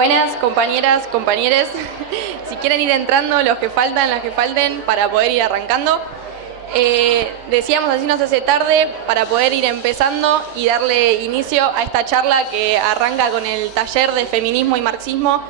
Buenas compañeras, compañeros. Si quieren ir entrando, los que faltan, las que falten, para poder ir arrancando. Decíamos así no se hace tarde para poder ir empezando y darle inicio a esta charla que arranca con el taller de feminismo y marxismo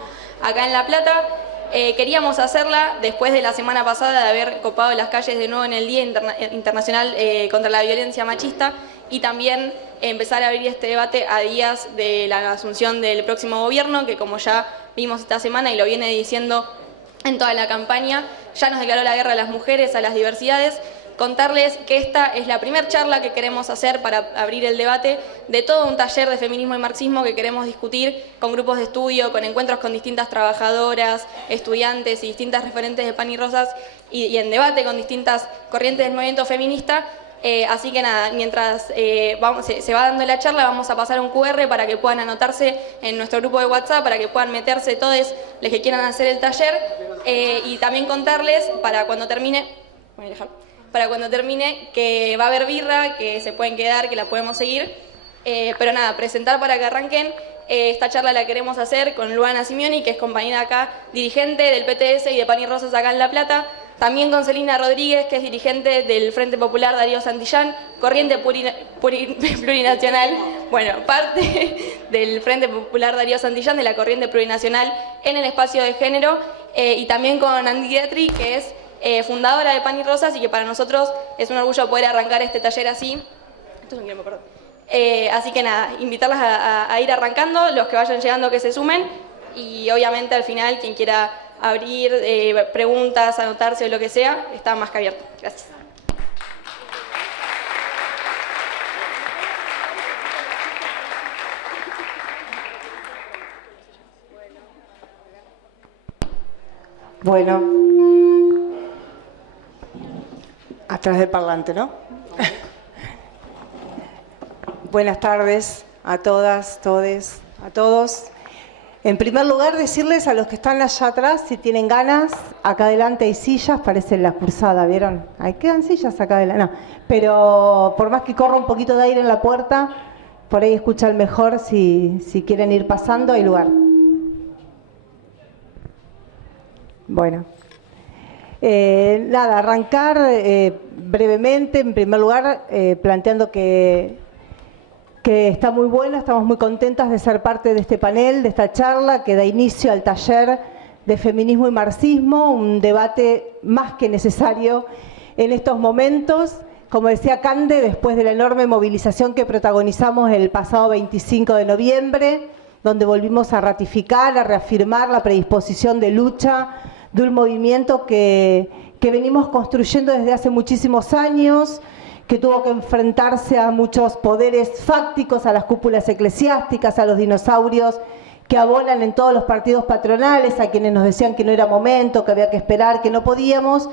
acá en La Plata. Queríamos hacerla después de la semana pasada de haber copado las calles de nuevo en el Día Internacional contra la Violencia Machista y también empezar a abrir este debate a días de la asunción del próximo gobierno, que como ya vimos esta semana y lo viene diciendo en toda la campaña, ya nos declaró la guerra a las mujeres, a las diversidades. Contarles que esta es la primera charla que queremos hacer para abrir el debate de todo un taller de feminismo y marxismo que queremos discutir con grupos de estudio, con encuentros con distintas trabajadoras, estudiantes y distintas referentes de Pan y Rosas y en debate con distintas corrientes del movimiento feminista. Así que nada, mientras se va dando la charla vamos a pasar un QR para que puedan anotarse en nuestro grupo de WhatsApp, para que puedan meterse todos los que quieran hacer el taller y también contarles para cuando termine, que va a haber birra, que se pueden quedar, que la podemos seguir. Pero nada, presentar para que arranquen. Esta charla la queremos hacer con Luana Simeoni, que es compañera acá, dirigente del PTS y de Pan y Rosas acá en La Plata. También con Celina Rodríguez, que es dirigente del Frente Popular Darío Santillán, corriente plurinacional, bueno, parte del Frente Popular Darío Santillán, de la corriente plurinacional en el espacio de género, y también con Andy Dietri, que es fundadora de Pan y Rosas y que para nosotros es un orgullo poder arrancar este taller así. Esto es un quilombo, perdón. Así que nada, invitarlas a ir arrancando, los que vayan llegando que se sumen y obviamente al final quien quiera abrir preguntas, anotarse o lo que sea, está más que abierto. Gracias. Bueno, atrás del parlante, ¿no? Buenas tardes a todas, todes, a todos. En primer lugar, decirles a los que están allá atrás, si tienen ganas, acá adelante hay sillas, parece la cursada, ¿vieron? Ahí quedan sillas acá adelante. No, pero por más que corra un poquito de aire en la puerta, por ahí escuchan mejor si quieren ir pasando, hay lugar. Bueno. Nada, arrancar brevemente, en primer lugar, planteando que está muy buena, estamos muy contentas de ser parte de este panel, de esta charla que da inicio al taller de feminismo y marxismo, un debate más que necesario en estos momentos. Como decía Cande, después de la enorme movilización que protagonizamos el pasado 25 de noviembre, donde volvimos a ratificar, a reafirmar la predisposición de lucha de un movimiento que venimos construyendo desde hace muchísimos años, que tuvo que enfrentarse a muchos poderes fácticos, a las cúpulas eclesiásticas, a los dinosaurios que abonan en todos los partidos patronales, a quienes nos decían que no era momento, que había que esperar, que no podíamos,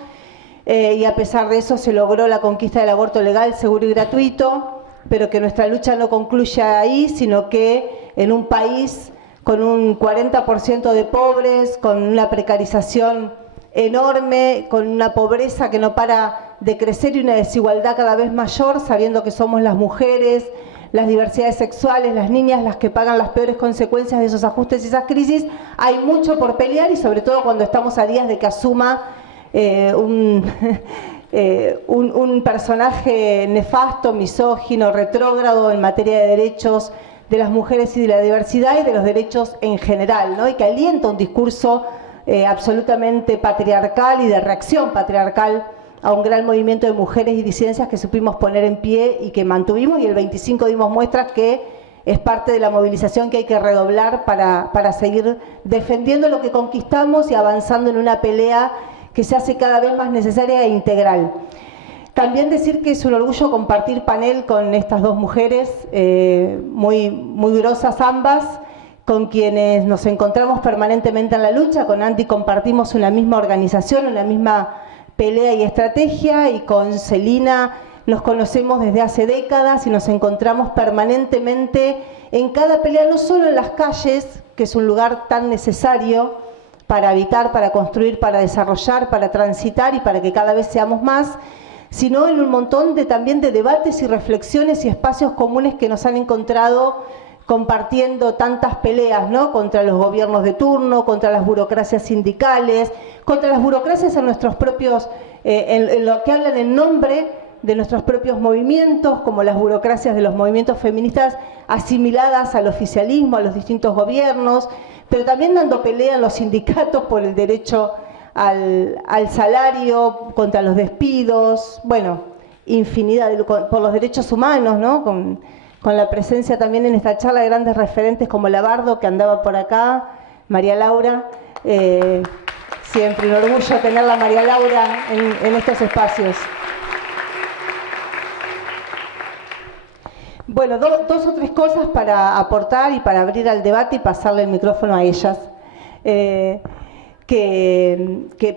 y a pesar de eso se logró la conquista del aborto legal, seguro y gratuito, pero que nuestra lucha no concluye ahí, sino que en un país con un 40% de pobres, con una precarización enorme, con una pobreza que no para de crecer y una desigualdad cada vez mayor, sabiendo que somos las mujeres, las diversidades sexuales, las niñas las que pagan las peores consecuencias de esos ajustes y esas crisis. Hay mucho por pelear y sobre todo cuando estamos a días de que asuma un personaje nefasto, misógino, retrógrado en materia de derechos de las mujeres y de la diversidad y de los derechos en general, ¿no? Y que alienta un discurso absolutamente patriarcal y de reacción patriarcal a un gran movimiento de mujeres y disidencias que supimos poner en pie y que mantuvimos, y el 25 dimos muestras que es parte de la movilización que hay que redoblar para seguir defendiendo lo que conquistamos y avanzando en una pelea que se hace cada vez más necesaria e integral. También decir que es un orgullo compartir panel con estas dos mujeres, muy grosas ambas, con quienes nos encontramos permanentemente en la lucha. Con Andy compartimos una misma organización, una misma pelea y estrategia, y con Celina nos conocemos desde hace décadas y nos encontramos permanentemente en cada pelea, no solo en las calles, que es un lugar tan necesario para habitar, para construir, para desarrollar, para transitar y para que cada vez seamos más, sino en un montón también de debates y reflexiones y espacios comunes que nos han encontrado compartiendo tantas peleas, ¿no? Contra los gobiernos de turno, contra las burocracias sindicales, contra las burocracias en nuestros propios, en lo que hablan en nombre de nuestros propios movimientos, como las burocracias de los movimientos feministas asimiladas al oficialismo, a los distintos gobiernos, pero también dando pelea en los sindicatos por el derecho al salario, contra los despidos, bueno, infinidad, por los derechos humanos, ¿no? Con la presencia también en esta charla de grandes referentes como Labardo, que andaba por acá, María Laura, siempre un orgullo tenerla a María Laura en estos espacios. Bueno, dos o tres cosas para aportar y para abrir al debate y pasarle el micrófono a ellas,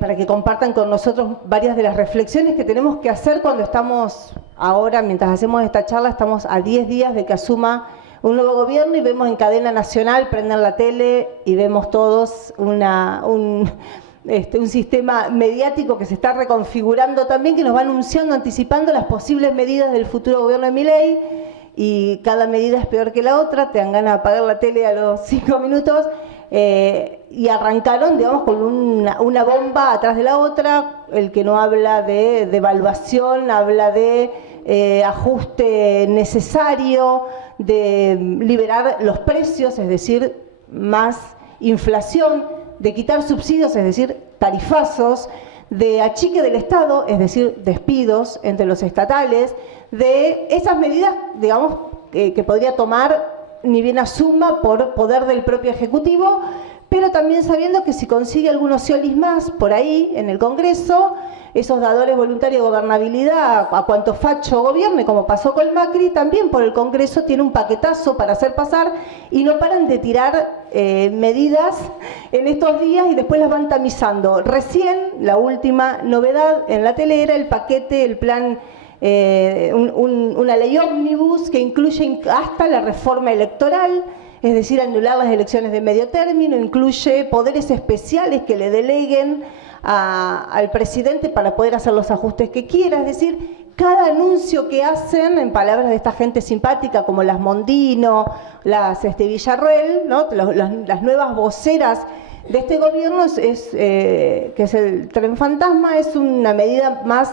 para que compartan con nosotros varias de las reflexiones que tenemos que hacer cuando estamos ahora, mientras hacemos esta charla, estamos a 10 días de que asuma un nuevo gobierno y vemos en cadena nacional, prenden la tele y vemos todos un sistema mediático que se está reconfigurando también, que nos va anunciando, anticipando las posibles medidas del futuro gobierno de Milei, y cada medida es peor que la otra, te dan ganas de apagar la tele a los 5 minutos, y arrancaron, digamos, con una bomba atrás de la otra. El que no habla de devaluación, habla de ajuste necesario, de liberar los precios, es decir, más inflación, de quitar subsidios, es decir, tarifazos, de achique del Estado, es decir, despidos entre los estatales, de esas medidas, digamos, que podría tomar ni bien asuma por poder del propio Ejecutivo, pero también sabiendo que si consigue algunos ciolis más por ahí en el Congreso, esos dadores voluntarios de gobernabilidad a cuanto facho gobierne, como pasó con Macri, también por el Congreso tiene un paquetazo para hacer pasar y no paran de tirar medidas en estos días y después las van tamizando. Recién, la última novedad en la tele era el paquete, el plan, una ley ómnibus que incluye hasta la reforma electoral, es decir, anular las elecciones de medio término, incluye poderes especiales que le deleguen al presidente para poder hacer los ajustes que quiera, es decir, cada anuncio que hacen, en palabras de esta gente simpática como las Mondino, las Villarroel, ¿no? las nuevas voceras de este gobierno, que es el tren fantasma, es una medida más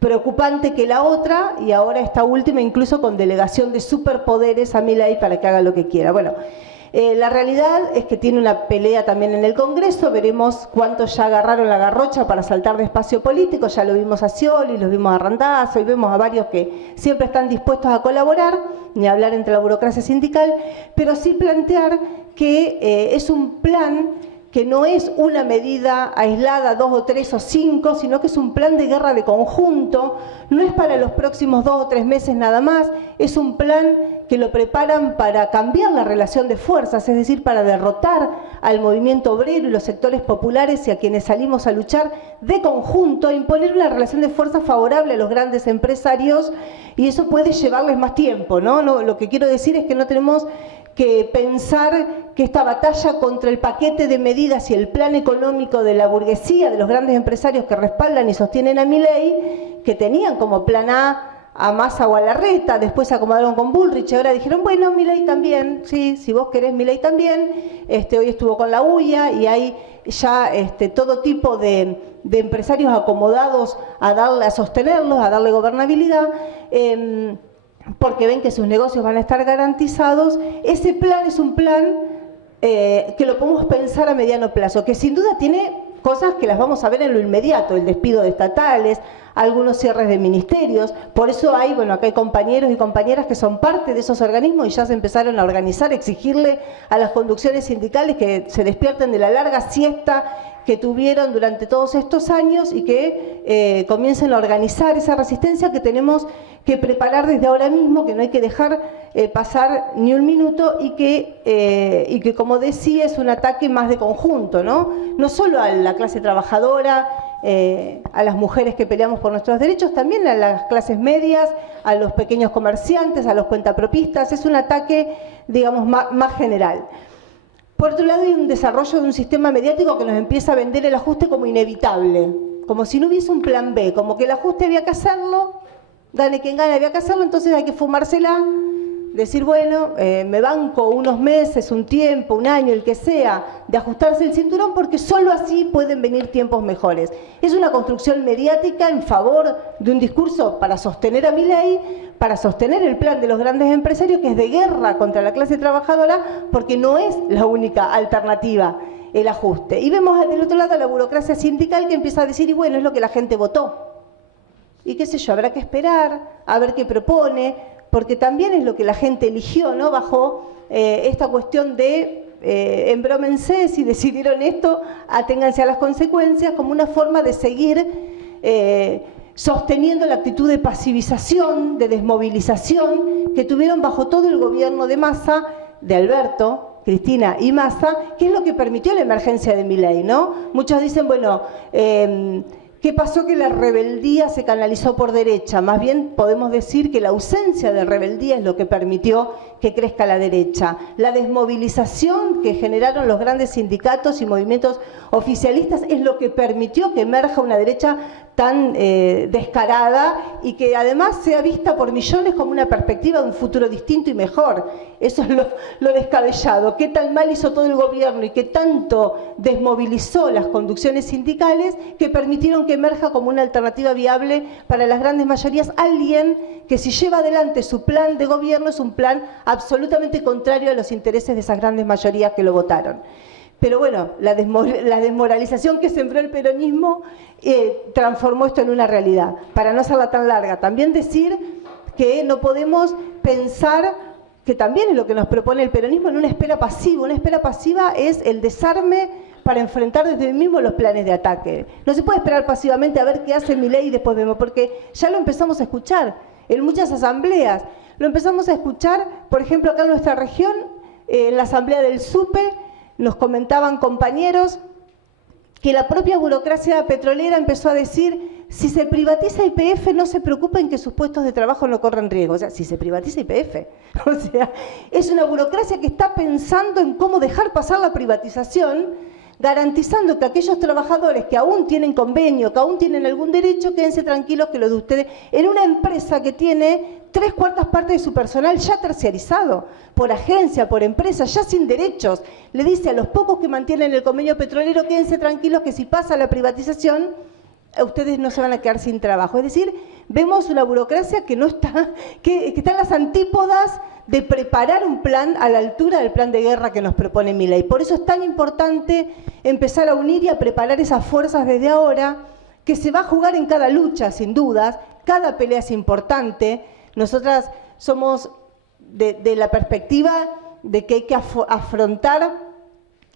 preocupante que la otra, y ahora esta última incluso con delegación de superpoderes a Milei para que haga lo que quiera. Bueno, la realidad es que tiene una pelea también en el Congreso, veremos cuántos ya agarraron la garrocha para saltar de espacio político, ya lo vimos a Scioli, los vimos a Randazzo y vemos a varios que siempre están dispuestos a colaborar, ni hablar entre la burocracia sindical, pero sí plantear que es un plan que no es una medida aislada, 2 o 3 o 5, sino que es un plan de guerra de conjunto, no es para los próximos 2 o 3 meses nada más, es un plan que lo preparan para cambiar la relación de fuerzas, es decir, para derrotar al movimiento obrero y los sectores populares y a quienes salimos a luchar de conjunto, imponer una relación de fuerza favorable a los grandes empresarios, y eso puede llevarles más tiempo, ¿no? Lo que quiero decir es que no tenemos que pensar que esta batalla contra el paquete de medidas y el plan económico de la burguesía, de los grandes empresarios que respaldan y sostienen a Milei, que tenían como plan a Massa o a Larreta, después se acomodaron con Bullrich, y ahora dijeron, bueno, Milei también, sí, si vos querés Milei también, hoy estuvo con la UIA y hay ya todo tipo de empresarios acomodados a sostenerlos, a darle gobernabilidad, porque ven que sus negocios van a estar garantizados. Ese plan es un plan que lo podemos pensar a mediano plazo, que sin duda tiene cosas que las vamos a ver en lo inmediato, el despido de estatales, algunos cierres de ministerios. Por eso hay, bueno, acá hay compañeros y compañeras que son parte de esos organismos y ya se empezaron a organizar, exigirle a las conducciones sindicales que se despierten de la larga siesta que tuvieron durante todos estos años y que comiencen a organizar esa resistencia que tenemos que preparar desde ahora mismo, que no hay que dejar pasar ni un minuto y que, como decía, es un ataque más de conjunto, ¿no? No solo a la clase trabajadora, a las mujeres que peleamos por nuestros derechos, también a las clases medias, a los pequeños comerciantes, a los cuentapropistas. Es un ataque, digamos, más general. Por otro lado, hay un desarrollo de un sistema mediático que nos empieza a vender el ajuste como inevitable, como si no hubiese un plan B, como que el ajuste había que hacerlo, gane quien gane, había que hacerlo, entonces hay que fumársela decir, bueno, me banco unos meses, un tiempo, un año, el que sea, de ajustarse el cinturón, porque solo así pueden venir tiempos mejores. Es una construcción mediática en favor de un discurso para sostener a Milei, para sostener el plan de los grandes empresarios, que es de guerra contra la clase trabajadora, porque no es la única alternativa el ajuste. Y vemos del otro lado a la burocracia sindical que empieza a decir, y bueno, es lo que la gente votó. Y qué sé yo, habrá que esperar a ver qué propone, porque también es lo que la gente eligió, ¿no? Bajo esta cuestión de embrómense, si decidieron esto, aténganse a las consecuencias, como una forma de seguir sosteniendo la actitud de pasivización, de desmovilización que tuvieron bajo todo el gobierno de Massa, de Alberto, Cristina y Massa, que es lo que permitió la emergencia de Milei, ¿no? Muchos dicen, bueno, ¿qué pasó? Que la rebeldía se canalizó por derecha. Más bien podemos decir que la ausencia de rebeldía es lo que permitió que crezca la derecha. La desmovilización que generaron los grandes sindicatos y movimientos oficialistas es lo que permitió que emerja una derecha tan descarada y que además sea vista por millones como una perspectiva de un futuro distinto y mejor. Eso es lo descabellado. ¿Qué tan mal hizo todo el gobierno y qué tanto desmovilizó las conducciones sindicales que permitieron que emerja como una alternativa viable para las grandes mayorías alguien que, si lleva adelante su plan de gobierno, es un plan absolutamente contrario a los intereses de esas grandes mayorías que lo votaron? Pero bueno, la desmoralización que sembró el peronismo transformó esto en una realidad. Para no hacerla tan larga, también decir que no podemos pensar, que también es lo que nos propone el peronismo, en una espera pasiva. Una espera pasiva es el desarme para enfrentar desde el mismo los planes de ataque. No se puede esperar pasivamente a ver qué hace Milei y después vemos, porque ya lo empezamos a escuchar en muchas asambleas. Lo empezamos a escuchar, por ejemplo, acá en nuestra región, en la asamblea del SUPE, nos comentaban compañeros que la propia burocracia petrolera empezó a decir, si se privatiza YPF no se preocupen que sus puestos de trabajo no corran riesgo. O sea, si se privatiza YPF. O sea, es una burocracia que está pensando en cómo dejar pasar la privatización, garantizando que aquellos trabajadores que aún tienen convenio, que aún tienen algún derecho, quédense tranquilos que los de ustedes, en una empresa que tiene 3/4 partes de su personal ya terciarizado, por agencia, por empresa, ya sin derechos, le dice a los pocos que mantienen el convenio petrolero, quédense tranquilos que si pasa la privatización, ustedes no se van a quedar sin trabajo. Es decir, vemos una burocracia que no está, que está en las antípodas de preparar un plan a la altura del plan de guerra que nos propone Milei. Por eso es tan importante empezar a unir y a preparar esas fuerzas desde ahora, que se va a jugar en cada lucha, sin dudas, cada pelea es importante. Nosotras somos de la perspectiva de que hay que afrontar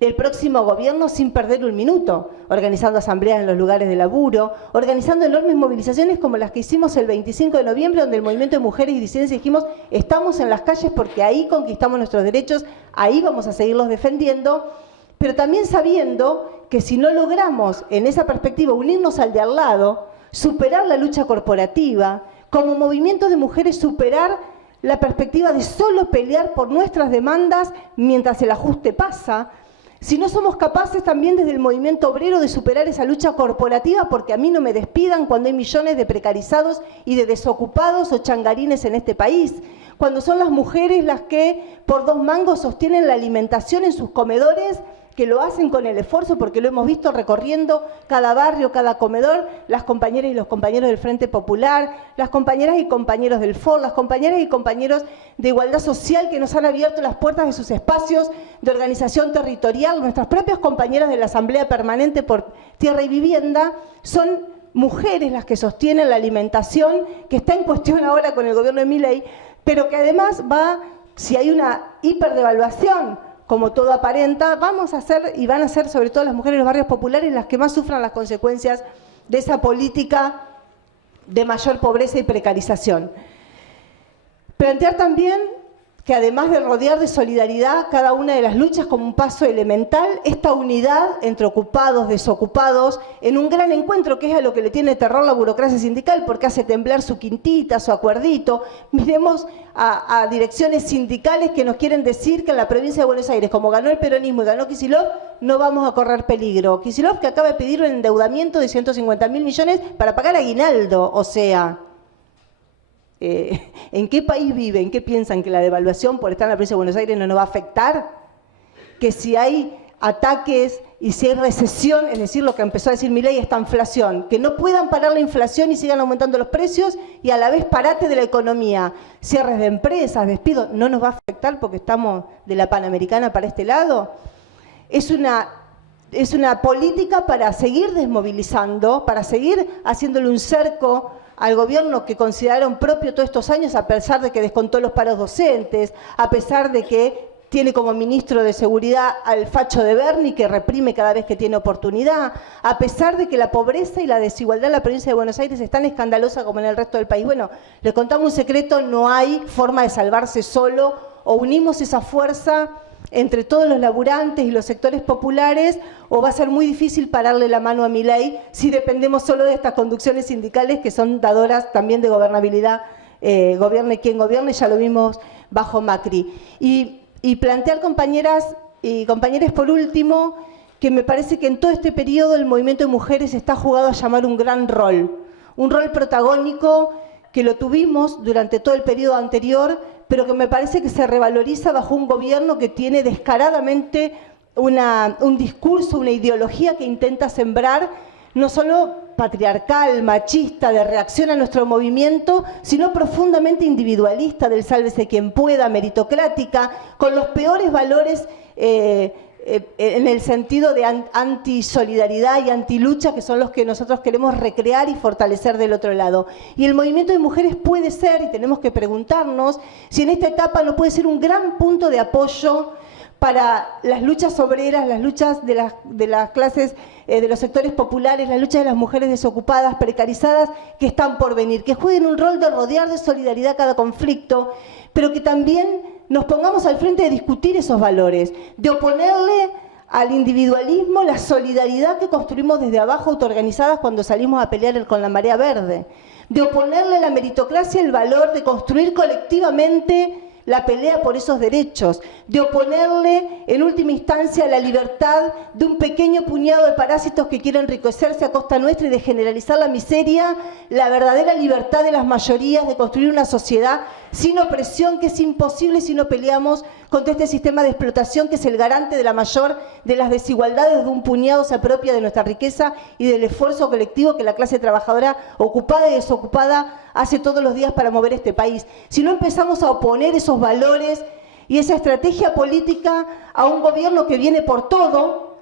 el próximo gobierno sin perder un minuto, organizando asambleas en los lugares de laburo, organizando enormes movilizaciones como las que hicimos el 25 de noviembre, donde el movimiento de mujeres y disidencias dijimos, estamos en las calles porque ahí conquistamos nuestros derechos, ahí vamos a seguirlos defendiendo, pero también sabiendo que si no logramos en esa perspectiva unirnos al de al lado, superar la lucha corporativa, como movimiento de mujeres superar la perspectiva de solo pelear por nuestras demandas mientras el ajuste pasa, si no somos capaces también desde el movimiento obrero de superar esa lucha corporativa, porque a mí no me despidan cuando hay millones de precarizados y de desocupados o changarines en este país, cuando son las mujeres las que por 2 mangos sostienen la alimentación en sus comedores, que lo hacen con el esfuerzo, porque lo hemos visto recorriendo cada barrio, cada comedor, las compañeras y los compañeros del Frente Popular, las compañeras y compañeros del FOR, las compañeras y compañeros de Igualdad Social que nos han abierto las puertas de sus espacios de organización territorial, nuestras propias compañeras de la Asamblea Permanente por Tierra y Vivienda, son mujeres las que sostienen la alimentación, que está en cuestión ahora con el gobierno de Milei, pero que además va, si hay una hiperdevaluación, como todo aparenta, vamos a hacer y van a ser sobre todo las mujeres de los barrios populares las que más sufran las consecuencias de esa política de mayor pobreza y precarización. Plantear también que además de rodear de solidaridad cada una de las luchas como un paso elemental, esta unidad entre ocupados, desocupados, en un gran encuentro que es a lo que le tiene terror la burocracia sindical porque hace temblar su quintita, su acuerdito. Miremos a direcciones sindicales que nos quieren decir que en la provincia de Buenos Aires, como ganó el peronismo y ganó Kicillof, no vamos a correr peligro. Kicillof que acaba de pedir un endeudamiento de 150.000 millones para pagar aguinaldo, o sea, ¿En qué país vive? ¿En qué piensan que la devaluación por estar en la provincia de Buenos Aires no nos va a afectar? Que si hay ataques y si hay recesión, es decir, lo que empezó a decir Milei, esta inflación, que no puedan parar la inflación y sigan aumentando los precios y a la vez parate de la economía, cierres de empresas, despidos, ¿no nos va a afectar porque estamos de la Panamericana para este lado? Es una política para seguir desmovilizando, para seguir haciéndole un cerco al gobierno que consideraron propio todos estos años, a pesar de que descontó los paros docentes, a pesar de que tiene como ministro de Seguridad al facho de Berni, que reprime cada vez que tiene oportunidad, a pesar de que la pobreza y la desigualdad en la provincia de Buenos Aires es tan escandalosa como en el resto del país. Bueno, les contamos un secreto, no hay forma de salvarse solo, o unimos esa fuerza entre todos los laburantes y los sectores populares, o va a ser muy difícil pararle la mano a Milei si dependemos solo de estas conducciones sindicales que son dadoras también de gobernabilidad, gobierne quien gobierne, ya lo vimos bajo Macri. Y plantear, compañeras y compañeros, por último, que me parece que en todo este periodo el movimiento de mujeres está jugado a llamar un gran rol, un rol protagónico que lo tuvimos durante todo el periodo anterior, pero que me parece que se revaloriza bajo un gobierno que tiene descaradamente un discurso, una ideología que intenta sembrar no solo patriarcal, machista, de reacción a nuestro movimiento, sino profundamente individualista, del sálvese quien pueda, meritocrática, con los peores valores en el sentido de antisolidaridad y antilucha, que son los que nosotros queremos recrear y fortalecer del otro lado. Y el movimiento de mujeres puede ser, y tenemos que preguntarnos, si en esta etapa no puede ser un gran punto de apoyo para las luchas obreras, las luchas de las clases, de los sectores populares, las luchas de las mujeres desocupadas, precarizadas, que están por venir, que jueguen un rol de rodear de solidaridad cada conflicto, pero que también nos pongamos al frente de discutir esos valores, de oponerle al individualismo la solidaridad que construimos desde abajo, autoorganizadas, cuando salimos a pelear con la marea verde, de oponerle a la meritocracia el valor de construir colectivamente la pelea por esos derechos, de oponerle en última instancia la libertad de un pequeño puñado de parásitos que quieren enriquecerse a costa nuestra y de generalizar la miseria, la verdadera libertad de las mayorías de construir una sociedad sin opresión, que es imposible si no peleamos contra este sistema de explotación que es el garante de la mayor de las desigualdades de un puñado se apropia de nuestra riqueza y del esfuerzo colectivo que la clase trabajadora ocupada y desocupada hace todos los días para mover este país. Si no empezamos a oponer esos valores y esa estrategia política a un gobierno que viene por todo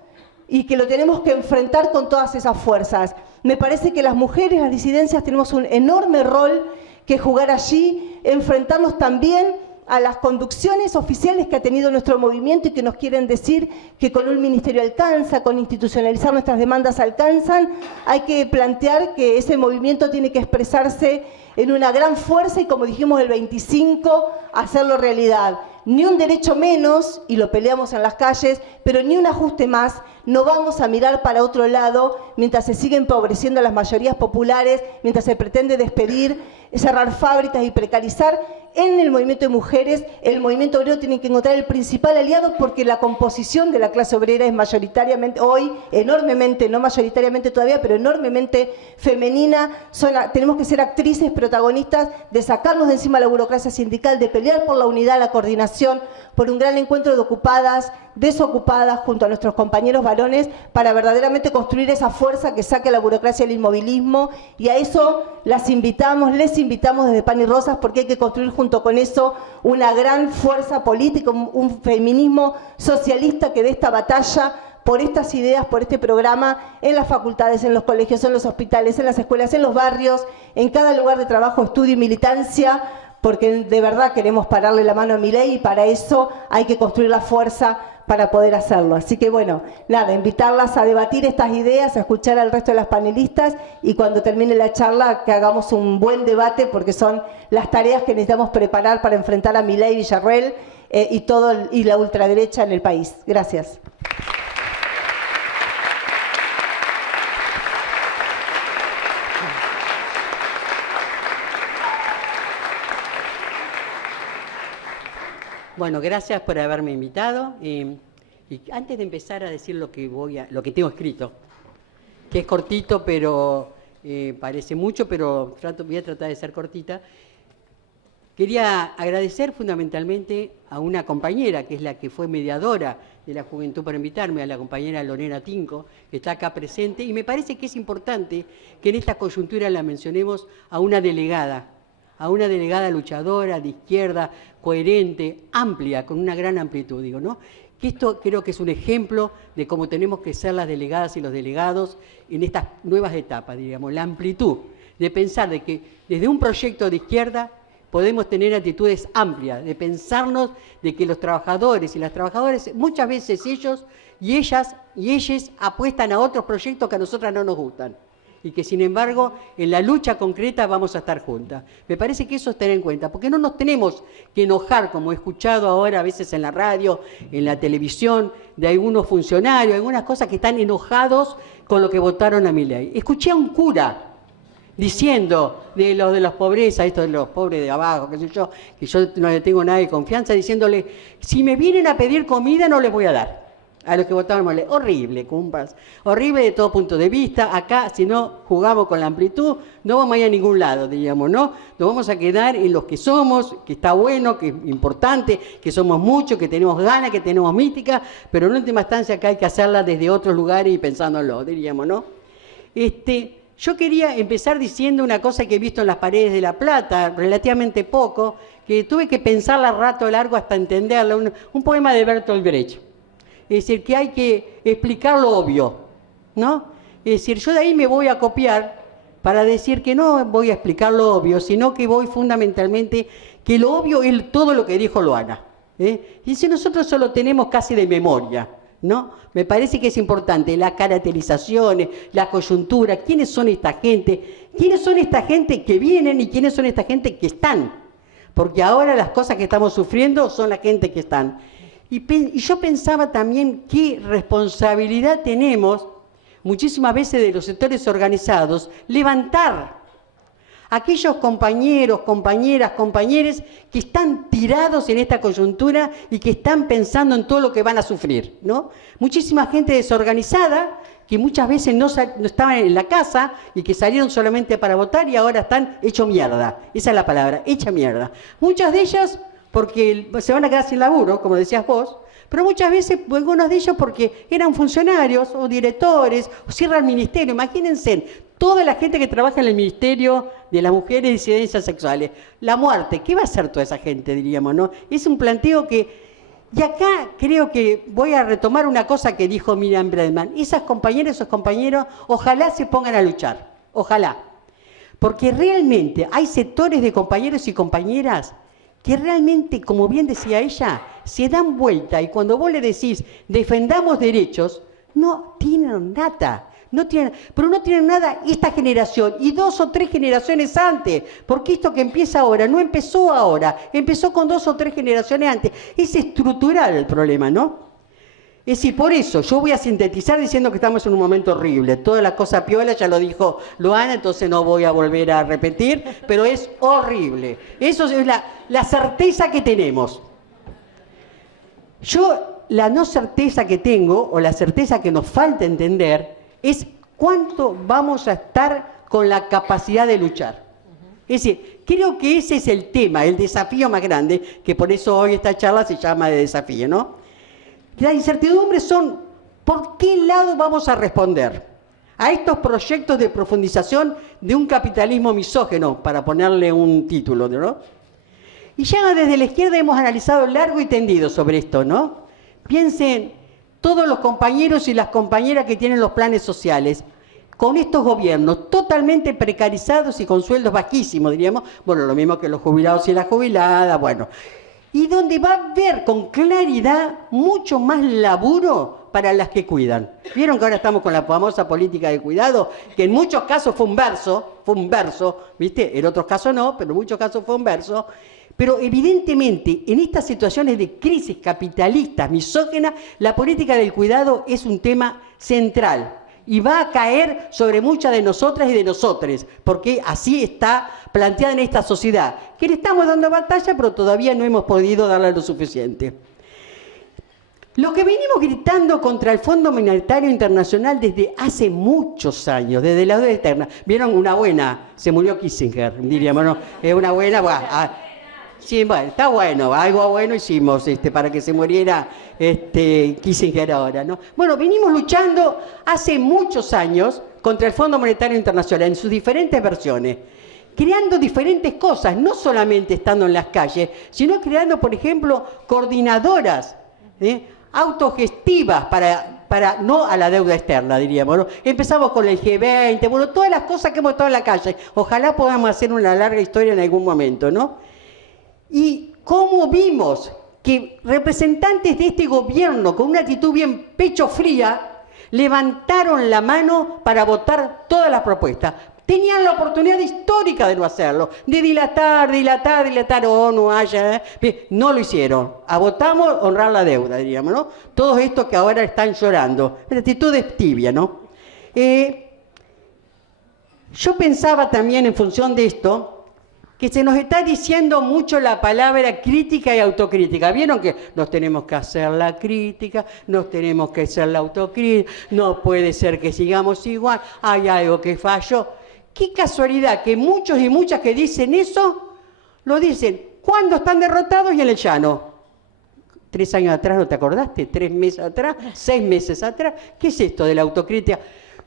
y que lo tenemos que enfrentar con todas esas fuerzas. Me parece que las mujeres, las disidencias, tenemos un enorme rol que jugar allí, enfrentarnos también a las conducciones oficiales que ha tenido nuestro movimiento y que nos quieren decir que con un ministerio alcanza, con institucionalizar nuestras demandas alcanzan. Hay que plantear que ese movimiento tiene que expresarse en una gran fuerza y, como dijimos el 25, hacerlo realidad. Ni un derecho menos, y lo peleamos en las calles, pero ni un ajuste más. No vamos a mirar para otro lado mientras se siguen empobreciendo las mayorías populares, mientras se pretende despedir, cerrar fábricas y precarizar. En el movimiento de mujeres, el movimiento obrero tiene que encontrar el principal aliado, porque la composición de la clase obrera es mayoritariamente, hoy, enormemente, no mayoritariamente todavía, pero enormemente femenina. Tenemos que ser actrices, protagonistas, de sacarnos de encima la burocracia sindical, de pelear por la unidad, la coordinación, por un gran encuentro de ocupadas, desocupadas, junto a nuestros compañeros varones, para verdaderamente construir esa fuerza que saque a la burocracia del inmovilismo. Y a eso les invitamos desde Pan y Rosas, porque hay que construir junto con eso una gran fuerza política, un feminismo socialista que dé esta batalla por estas ideas, por este programa, en las facultades, en los colegios, en los hospitales, en las escuelas, en los barrios, en cada lugar de trabajo, estudio y militancia, porque de verdad queremos pararle la mano a Milei y para eso hay que construir la fuerza para poder hacerlo. Así que bueno, nada, invitarlas a debatir estas ideas, a escuchar al resto de las panelistas y cuando termine la charla que hagamos un buen debate, porque son las tareas que necesitamos preparar para enfrentar a Milei, Villarruel y la ultraderecha en el país. Gracias. Bueno, gracias por haberme invitado. Y antes de empezar a decir lo que tengo escrito, que es cortito, pero parece mucho, pero voy a tratar de ser cortita. Quería agradecer fundamentalmente a una compañera, que es la que fue mediadora de la Juventud por Invitarme, a la compañera Lorena Tinco, que está acá presente, y me parece que es importante que en esta coyuntura la mencionemos a una delegada luchadora, de izquierda, coherente, amplia, con una gran amplitud, digo, ¿no? Que esto creo que es un ejemplo de cómo tenemos que ser las delegadas y los delegados en estas nuevas etapas, diríamos, la amplitud de pensar de que desde un proyecto de izquierda podemos tener actitudes amplias, de pensarnos de que los trabajadores y las trabajadoras, muchas veces ellos y ellas apuestan a otros proyectos que a nosotras no nos gustan. Y que, sin embargo, en la lucha concreta vamos a estar juntas. Me parece que eso es tener en cuenta, porque no nos tenemos que enojar, como he escuchado ahora a veces en la radio, en la televisión, de algunos funcionarios, algunas cosas que están enojados con lo que votaron a Milei. Escuché a un cura diciendo de los pobreza, esto de los pobres de abajo, qué sé yo, que yo no le tengo nada de confianza, diciéndole, si me vienen a pedir comida no les voy a dar. A los que votaron Milei. Horrible, compas. Horrible de todo punto de vista. Acá, si no jugamos con la amplitud, no vamos a ir a ningún lado, diríamos, ¿no? Nos vamos a quedar en los que somos, que está bueno, que es importante, que somos muchos, que tenemos ganas, que tenemos mística, pero en última instancia acá hay que hacerla desde otros lugares y pensándolo, diríamos, ¿no? Yo quería empezar diciendo una cosa que he visto en las paredes de La Plata, relativamente poco, que tuve que pensarla rato largo hasta entenderla, un poema de Bertolt Brecht. Es decir, que hay que explicar lo obvio, ¿no? Es decir, yo de ahí me voy a copiar para decir que no voy a explicar lo obvio, sino que voy fundamentalmente que lo obvio es todo lo que dijo Loana. Y si nosotros solo tenemos casi de memoria, ¿no? Me parece que es importante las caracterizaciones, la coyuntura, quiénes son esta gente que vienen y quiénes son esta gente que están. Porque ahora las cosas que estamos sufriendo son la gente que están. Y yo pensaba también qué responsabilidad tenemos muchísimas veces de los sectores organizados, levantar a aquellos compañeros, compañeras, compañeros que están tirados en esta coyuntura y que están pensando en todo lo que van a sufrir, ¿no? Muchísima gente desorganizada que muchas veces no estaban en la casa y que salieron solamente para votar y ahora están hecho mierda. Esa es la palabra, hecha mierda. Muchas de ellas porque se van a quedar sin laburo, como decías vos, pero muchas veces algunos de ellos porque eran funcionarios o directores o cierran el ministerio. Imagínense, toda la gente que trabaja en el Ministerio de las Mujeres y Disidencias Sexuales. La muerte, ¿qué va a hacer toda esa gente, diríamos, no? Es un planteo que... Y acá creo que voy a retomar una cosa que dijo Miriam Bregman. Esas compañeras, esos compañeros, ojalá se pongan a luchar. Ojalá. Porque realmente hay sectores de compañeros y compañeras que realmente, como bien decía ella, se dan vuelta y cuando vos le decís defendamos derechos, no tienen nada. Pero no tienen nada esta generación y 2 o 3 generaciones antes, porque esto que empieza ahora no empezó ahora, empezó con 2 o 3 generaciones antes. Es estructural el problema, ¿no? Es decir, por eso yo voy a sintetizar diciendo que estamos en un momento horrible. Toda la cosa piola ya lo dijo Loana, entonces no voy a volver a repetir, pero es horrible. Eso es la certeza que tenemos. Yo la no certeza que tengo, o la certeza que nos falta entender, es cuánto vamos a estar con la capacidad de luchar. Es decir, creo que ese es el tema, el desafío más grande, que por eso hoy esta charla se llama de desafío, ¿no? Las incertidumbres son, ¿por qué lado vamos a responder a estos proyectos de profundización de un capitalismo misógino, para ponerle un título, ¿no? Y ya desde la izquierda hemos analizado largo y tendido sobre esto, ¿no? Piensen todos los compañeros y las compañeras que tienen los planes sociales, con estos gobiernos totalmente precarizados y con sueldos bajísimos, diríamos, bueno, lo mismo que los jubilados y las jubiladas, bueno, y donde va a haber con claridad mucho más laburo para las que cuidan. ¿Vieron que ahora estamos con la famosa política de cuidado? Que en muchos casos fue un verso, ¿viste? En otros casos no, pero en muchos casos fue un verso. Pero evidentemente, en estas situaciones de crisis capitalistas, misóginas, la política del cuidado es un tema central y va a caer sobre muchas de nosotras y de nosotres, porque así está planteada en esta sociedad, que le estamos dando batalla, pero todavía no hemos podido darle lo suficiente. Lo que venimos gritando contra el Fondo Monetario Internacional desde hace muchos años, desde la deuda externa. ¿Vieron una buena? Se murió Kissinger, diríamos, ¿no? Es una buena... Sí, bueno, está bueno, algo bueno hicimos para que se muriera Kissinger ahora, ¿no? Bueno, venimos luchando hace muchos años contra el Fondo Monetario Internacional en sus diferentes versiones, creando diferentes cosas, no solamente estando en las calles, sino creando, por ejemplo, coordinadoras autogestivas para no a la deuda externa, diríamos, ¿no? Empezamos con el G20, bueno, todas las cosas que hemos estado en la calle. Ojalá podamos hacer una larga historia en algún momento, ¿no? Y cómo vimos que representantes de este gobierno, con una actitud bien pecho fría, levantaron la mano para votar todas las propuestas. Tenían la oportunidad histórica de no hacerlo, de dilatar, no haya, no lo hicieron. Votamos honrar la deuda, diríamos, ¿no? Todos estos que ahora están llorando. La actitud es tibia, ¿no? Yo pensaba también en función de esto, que se nos está diciendo mucho la palabra crítica y autocrítica. ¿Vieron que nos tenemos que hacer la crítica, nos tenemos que hacer la autocrítica, no puede ser que sigamos igual, hay algo que falló? Qué casualidad que muchos y muchas que dicen eso, lo dicen cuando están derrotados y en el llano. 3 años atrás, ¿no te acordaste? 3 meses atrás, 6 meses atrás. ¿Qué es esto de la autocrítica?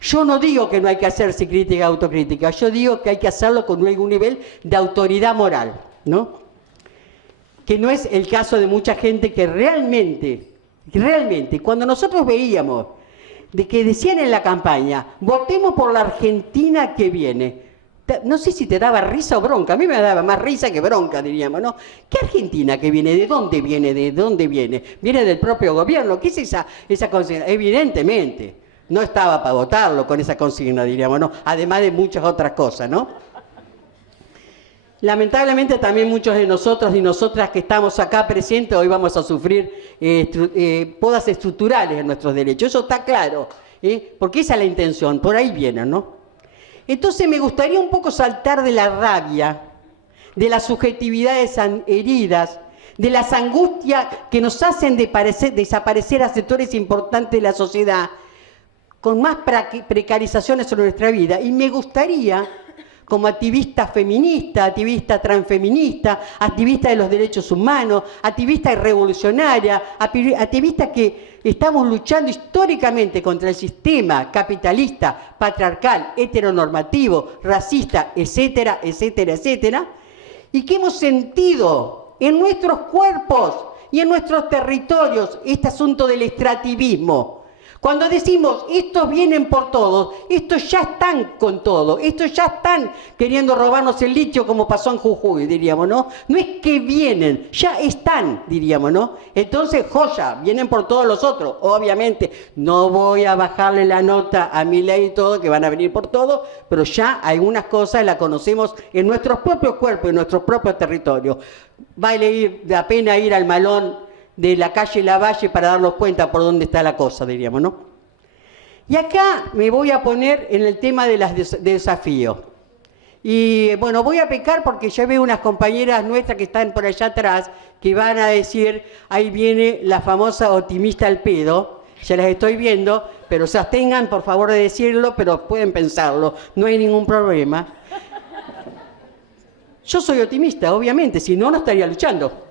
Yo no digo que no hay que hacerse crítica y autocrítica, yo digo que hay que hacerlo con algún nivel de autoridad moral, ¿no? Que no es el caso de mucha gente que realmente, cuando nosotros veíamos de que decían en la campaña, votemos por la Argentina que viene, no sé si te daba risa o bronca, a mí me daba más risa que bronca, diríamos, ¿no? ¿Qué Argentina que viene? ¿De dónde viene? ¿De dónde viene? ¿Viene del propio gobierno? ¿Qué es esa consigna? Evidentemente. No estaba para votarlo con esa consigna, diríamos, ¿no? Además de muchas otras cosas, ¿no? Lamentablemente también muchos de nosotros y nosotras que estamos acá presentes hoy vamos a sufrir podas estructurales en nuestros derechos. Eso está claro, porque esa es la intención, por ahí viene, ¿no? Entonces me gustaría un poco saltar de la rabia, de las subjetividades heridas, de las angustias que nos hacen desaparecer a sectores importantes de la sociedad, con más precarizaciones sobre nuestra vida. Y me gustaría, como activista feminista, activista transfeminista, activista de los derechos humanos, activista revolucionaria, activista que estamos luchando históricamente contra el sistema capitalista, patriarcal, heteronormativo, racista, etcétera, etcétera, etcétera, y que hemos sentido en nuestros cuerpos y en nuestros territorios este asunto del extractivismo. Cuando decimos, estos vienen por todos, estos ya están con todo, estos ya están queriendo robarnos el litio como pasó en Jujuy, diríamos, ¿no? No es que vienen, ya están, diríamos, ¿no? Entonces, joya, vienen por todos los otros. Obviamente, no voy a bajarle la nota a Milei y todo, que van a venir por todo, pero ya algunas cosas las conocemos en nuestros propios cuerpos, en nuestros propios territorios. Vale la pena ir al malón de la calle Lavalle para darnos cuenta por dónde está la cosa, diríamos, ¿no? Y acá me voy a poner en el tema de los desafíos. Y bueno, voy a pecar porque ya veo unas compañeras nuestras que están por allá atrás que van a decir, ahí viene la famosa optimista al pedo, ya las estoy viendo, pero se abstengan por favor de decirlo, pero pueden pensarlo, no hay ningún problema. Yo soy optimista, obviamente, si no, no estaría luchando.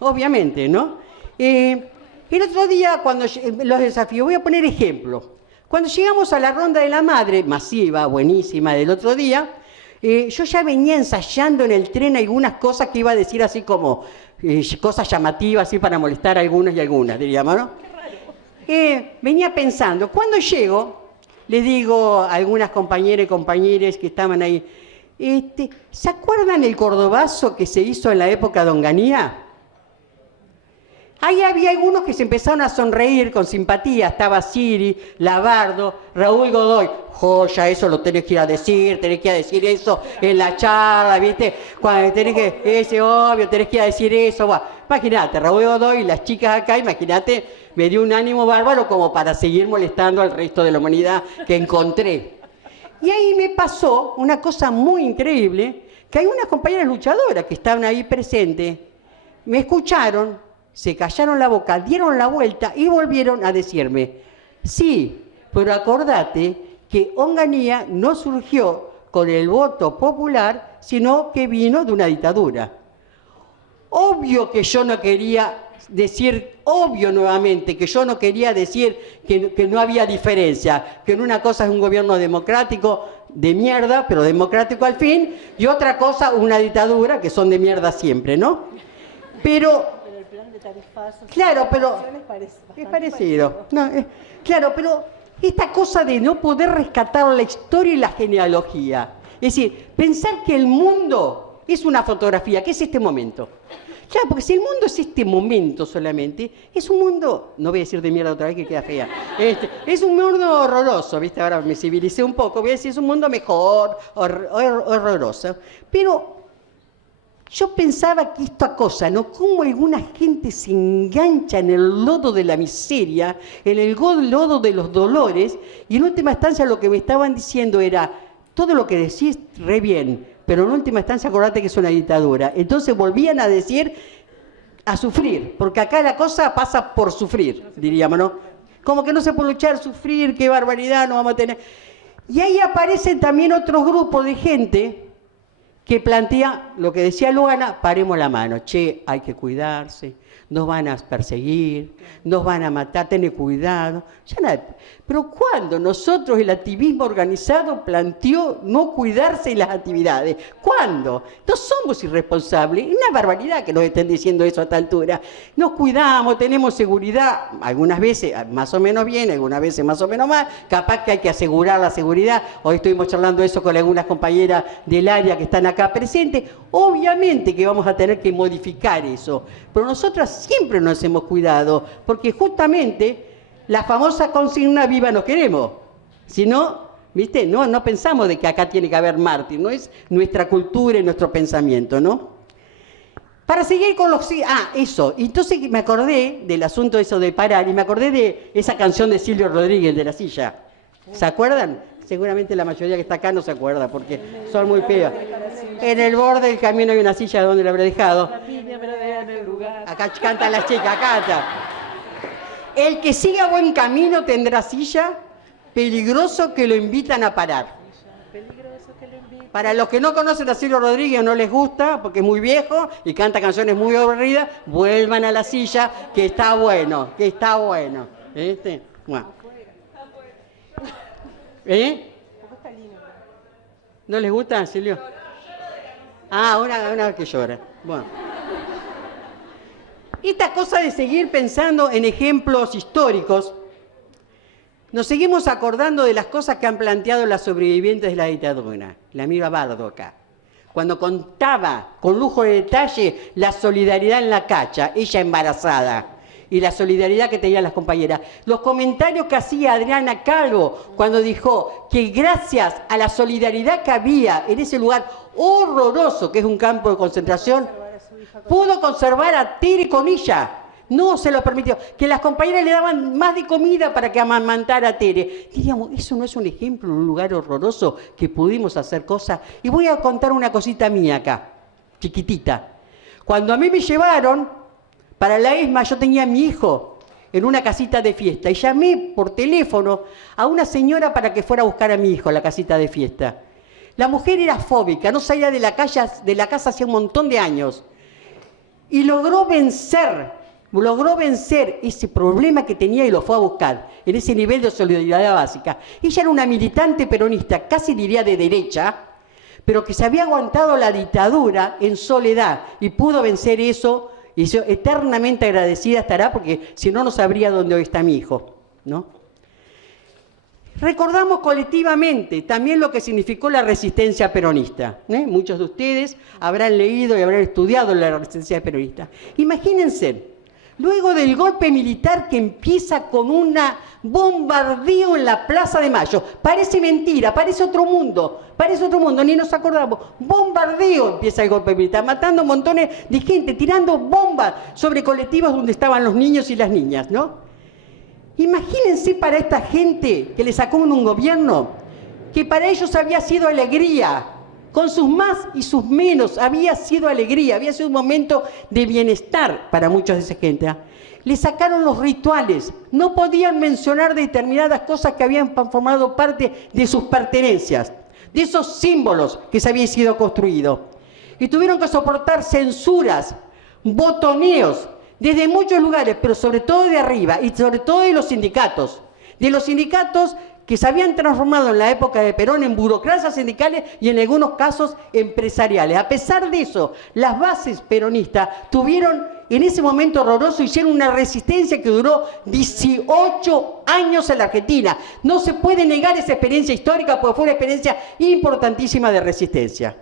Obviamente, ¿no? El otro día, cuando los desafíos, voy a poner ejemplos. Cuando llegamos a la ronda de la madre, masiva, buenísima, del otro día, yo ya venía ensayando en el tren algunas cosas que iba a decir así como cosas llamativas, así para molestar a algunos y algunas, diríamos, ¿no? Venía pensando, cuando llego, les digo a algunas compañeras y compañeros que estaban ahí, ¿se acuerdan el cordobazo que se hizo en la época de Onganía? Ahí había algunos que se empezaron a sonreír con simpatía. Estaba Siri, Labardo, Raúl Godoy. Joya, eso lo tenés que ir a decir eso en la charla, ¿viste? Cuando tenés que, ese obvio, tenés que ir a decir eso. Bueno, imagínate, Raúl Godoy y las chicas acá, imagínate, me dio un ánimo bárbaro como para seguir molestando al resto de la humanidad que encontré. Y ahí me pasó una cosa muy increíble, que hay unas compañeras luchadoras que estaban ahí presentes, me escucharon, se callaron la boca, dieron la vuelta y volvieron a decirme, sí, pero acordate que Onganía no surgió con el voto popular, sino que vino de una dictadura. Obvio que yo no quería decir, obvio nuevamente, que yo no quería decir que no había diferencia, que en una cosa es un gobierno democrático de mierda, pero democrático al fin, y otra cosa una dictadura, que son de mierda siempre, ¿no? Pero el plan de tarifazos, claro, pero es parecido. No, claro, pero esta cosa de no poder rescatar la historia y la genealogía, es decir, pensar que el mundo es una fotografía, que es este momento. Claro, porque si el mundo es este momento solamente, es un mundo, no voy a decir de mierda otra vez que queda fea, es un mundo horroroso, ¿viste? Ahora me civilicé un poco, voy a decir es un mundo mejor, horroroso. Pero yo pensaba que esta cosa, ¿no? Cómo alguna gente se engancha en el lodo de la miseria, en el lodo de los dolores, y en última instancia lo que me estaban diciendo era, todo lo que decís, re bien, pero en última instancia acordate que es una dictadura. Entonces volvían a decir, a sufrir, porque acá la cosa pasa por sufrir, diríamos, ¿no? Como que no se puede luchar, sufrir, qué barbaridad, no vamos a tener. Y ahí aparecen también otros grupos de gente que plantea lo que decía Luana, paremos la mano, che, hay que cuidarse, nos van a perseguir, nos van a matar, tened cuidado. Ya nada. Pero cuando nosotros, el activismo organizado, planteó no cuidarse en las actividades, ¿cuándo? No somos irresponsables, es una barbaridad que nos estén diciendo eso a esta altura. Nos cuidamos, tenemos seguridad, algunas veces más o menos bien, algunas veces más o menos mal, capaz que hay que asegurar la seguridad. Hoy estuvimos charlando eso con algunas compañeras del área que están acá presentes. Obviamente que vamos a tener que modificar eso, pero nosotras siempre nos hemos cuidado, porque justamente la famosa consigna viva nos queremos. Si no, ¿viste? No pensamos de que acá tiene que haber mártir, no es nuestra cultura y nuestro pensamiento, ¿no? Para seguir con los... eso. Entonces me acordé del asunto eso de parar y me acordé de esa canción de Silvio Rodríguez, de La Silla. ¿Se acuerdan? Seguramente la mayoría que está acá no se acuerda porque son muy pegas. En el borde del camino hay una silla donde la habré dejado. Acá canta la chica, canta. El que siga buen camino tendrá silla, peligroso que lo invitan a parar. Para los que no conocen a Silvio Rodríguez o no les gusta, porque es muy viejo y canta canciones muy aburridas, vuelvan a La Silla, que está bueno, que está bueno. Bueno. ¿No les gusta, Silvio? Una que llora. Bueno. Esta cosa de seguir pensando en ejemplos históricos, nos seguimos acordando de las cosas que han planteado las sobrevivientes de la dictadura. La miro a Bardo acá. Cuando contaba con lujo de detalle la solidaridad en la cacha, ella embarazada, y la solidaridad que tenían las compañeras. Los comentarios que hacía Adriana Calvo cuando dijo que gracias a la solidaridad que había en ese lugar horroroso que es un campo de concentración, pudo conservar a Tere con ella. No se lo permitió. Que las compañeras le daban más de comida para que amamantara a Tere. Diríamos, ¿eso no es un ejemplo de un lugar horroroso que pudimos hacer cosas? Y voy a contar una cosita mía acá, chiquitita. Cuando a mí me llevaron para la ESMA, yo tenía a mi hijo en una casita de fiesta y llamé por teléfono a una señora para que fuera a buscar a mi hijo a la casita de fiesta. La mujer era fóbica, no salía de la casa hacía un montón de años. Y logró vencer ese problema que tenía y lo fue a buscar, en ese nivel de solidaridad básica. Ella era una militante peronista, casi diría de derecha, pero que se había aguantado la dictadura en soledad y pudo vencer eso, y yo eternamente agradecida estará, porque si no, no sabría dónde hoy está mi hijo, ¿no? Recordamos colectivamente también lo que significó la resistencia peronista. Muchos de ustedes habrán leído y habrán estudiado la resistencia peronista. Imagínense, luego del golpe militar que empieza con un bombardeo en la Plaza de Mayo. Parece mentira, parece otro mundo, ni nos acordamos. Bombardeo empieza el golpe militar, matando montones de gente, tirando bombas sobre colectivos donde estaban los niños y las niñas, ¿no? Imagínense para esta gente que le sacó un gobierno, que para ellos había sido alegría, con sus más y sus menos, había sido alegría, había sido un momento de bienestar para muchas de esa gente. Le sacaron los rituales, no podían mencionar determinadas cosas que habían formado parte de sus pertenencias, de esos símbolos que se habían sido construidos. Y tuvieron que soportar censuras, botoneos desde muchos lugares, pero sobre todo de arriba y sobre todo de los sindicatos que se habían transformado en la época de Perón en burocracias sindicales y en algunos casos empresariales. A pesar de eso, las bases peronistas tuvieron en ese momento horroroso, hicieron una resistencia que duró 18 años en la Argentina. No se puede negar esa experiencia histórica porque fue una experiencia importantísima de resistencia.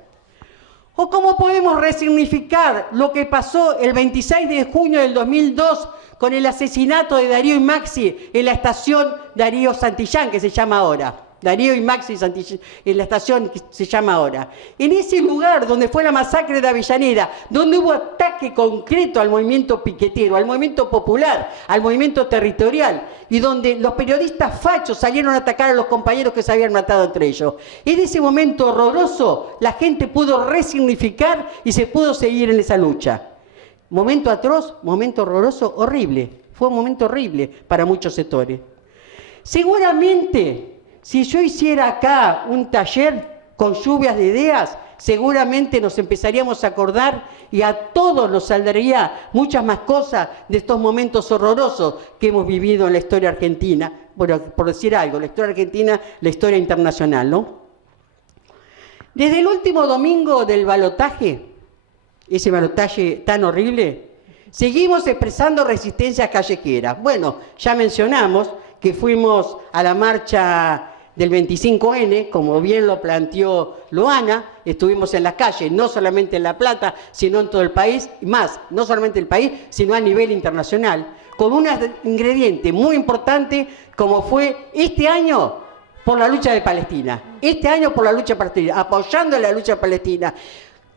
¿O cómo podemos resignificar lo que pasó el 26 de junio del 2002 con el asesinato de Darío y Maxi en la estación Darío Santillán, que se llama ahora? Darío y Maxi Santillán, en la estación que se llama ahora. En ese lugar donde fue la masacre de Avellaneda, donde hubo ataque concreto al movimiento piquetero, al movimiento popular, al movimiento territorial, y donde los periodistas fachos salieron a atacar a los compañeros que se habían matado entre ellos. En ese momento horroroso, la gente pudo resignificar y se pudo seguir en esa lucha. Momento atroz, momento horroroso, horrible. Fue un momento horrible para muchos sectores. Seguramente, si yo hiciera acá un taller con lluvias de ideas, seguramente nos empezaríamos a acordar y a todos nos saldría muchas más cosas de estos momentos horrorosos que hemos vivido en la historia argentina. Bueno, por decir algo, la historia argentina, la historia internacional, ¿no? Desde el último domingo del balotaje, ese balotaje tan horrible, seguimos expresando resistencia callejera. Bueno, ya mencionamos que fuimos a la marcha del 25N, como bien lo planteó Loana, estuvimos en las calles, no solamente en La Plata, sino en todo el país, y más, no solamente el país, sino a nivel internacional, con un ingrediente muy importante como fue este año por la lucha de Palestina, este año por la lucha palestina, apoyando la lucha palestina.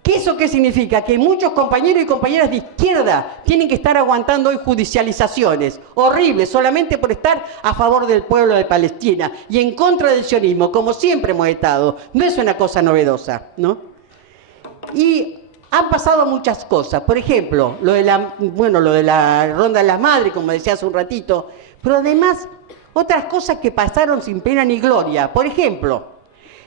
¿Eso qué significa? Que muchos compañeros y compañeras de izquierda tienen que estar aguantando hoy judicializaciones horribles solamente por estar a favor del pueblo de Palestina y en contra del sionismo, como siempre hemos estado. No es una cosa novedosa, ¿no? Y han pasado muchas cosas. Por ejemplo, lo de la Ronda de las Madres, como decía hace un ratito, pero además otras cosas que pasaron sin pena ni gloria. Por ejemplo,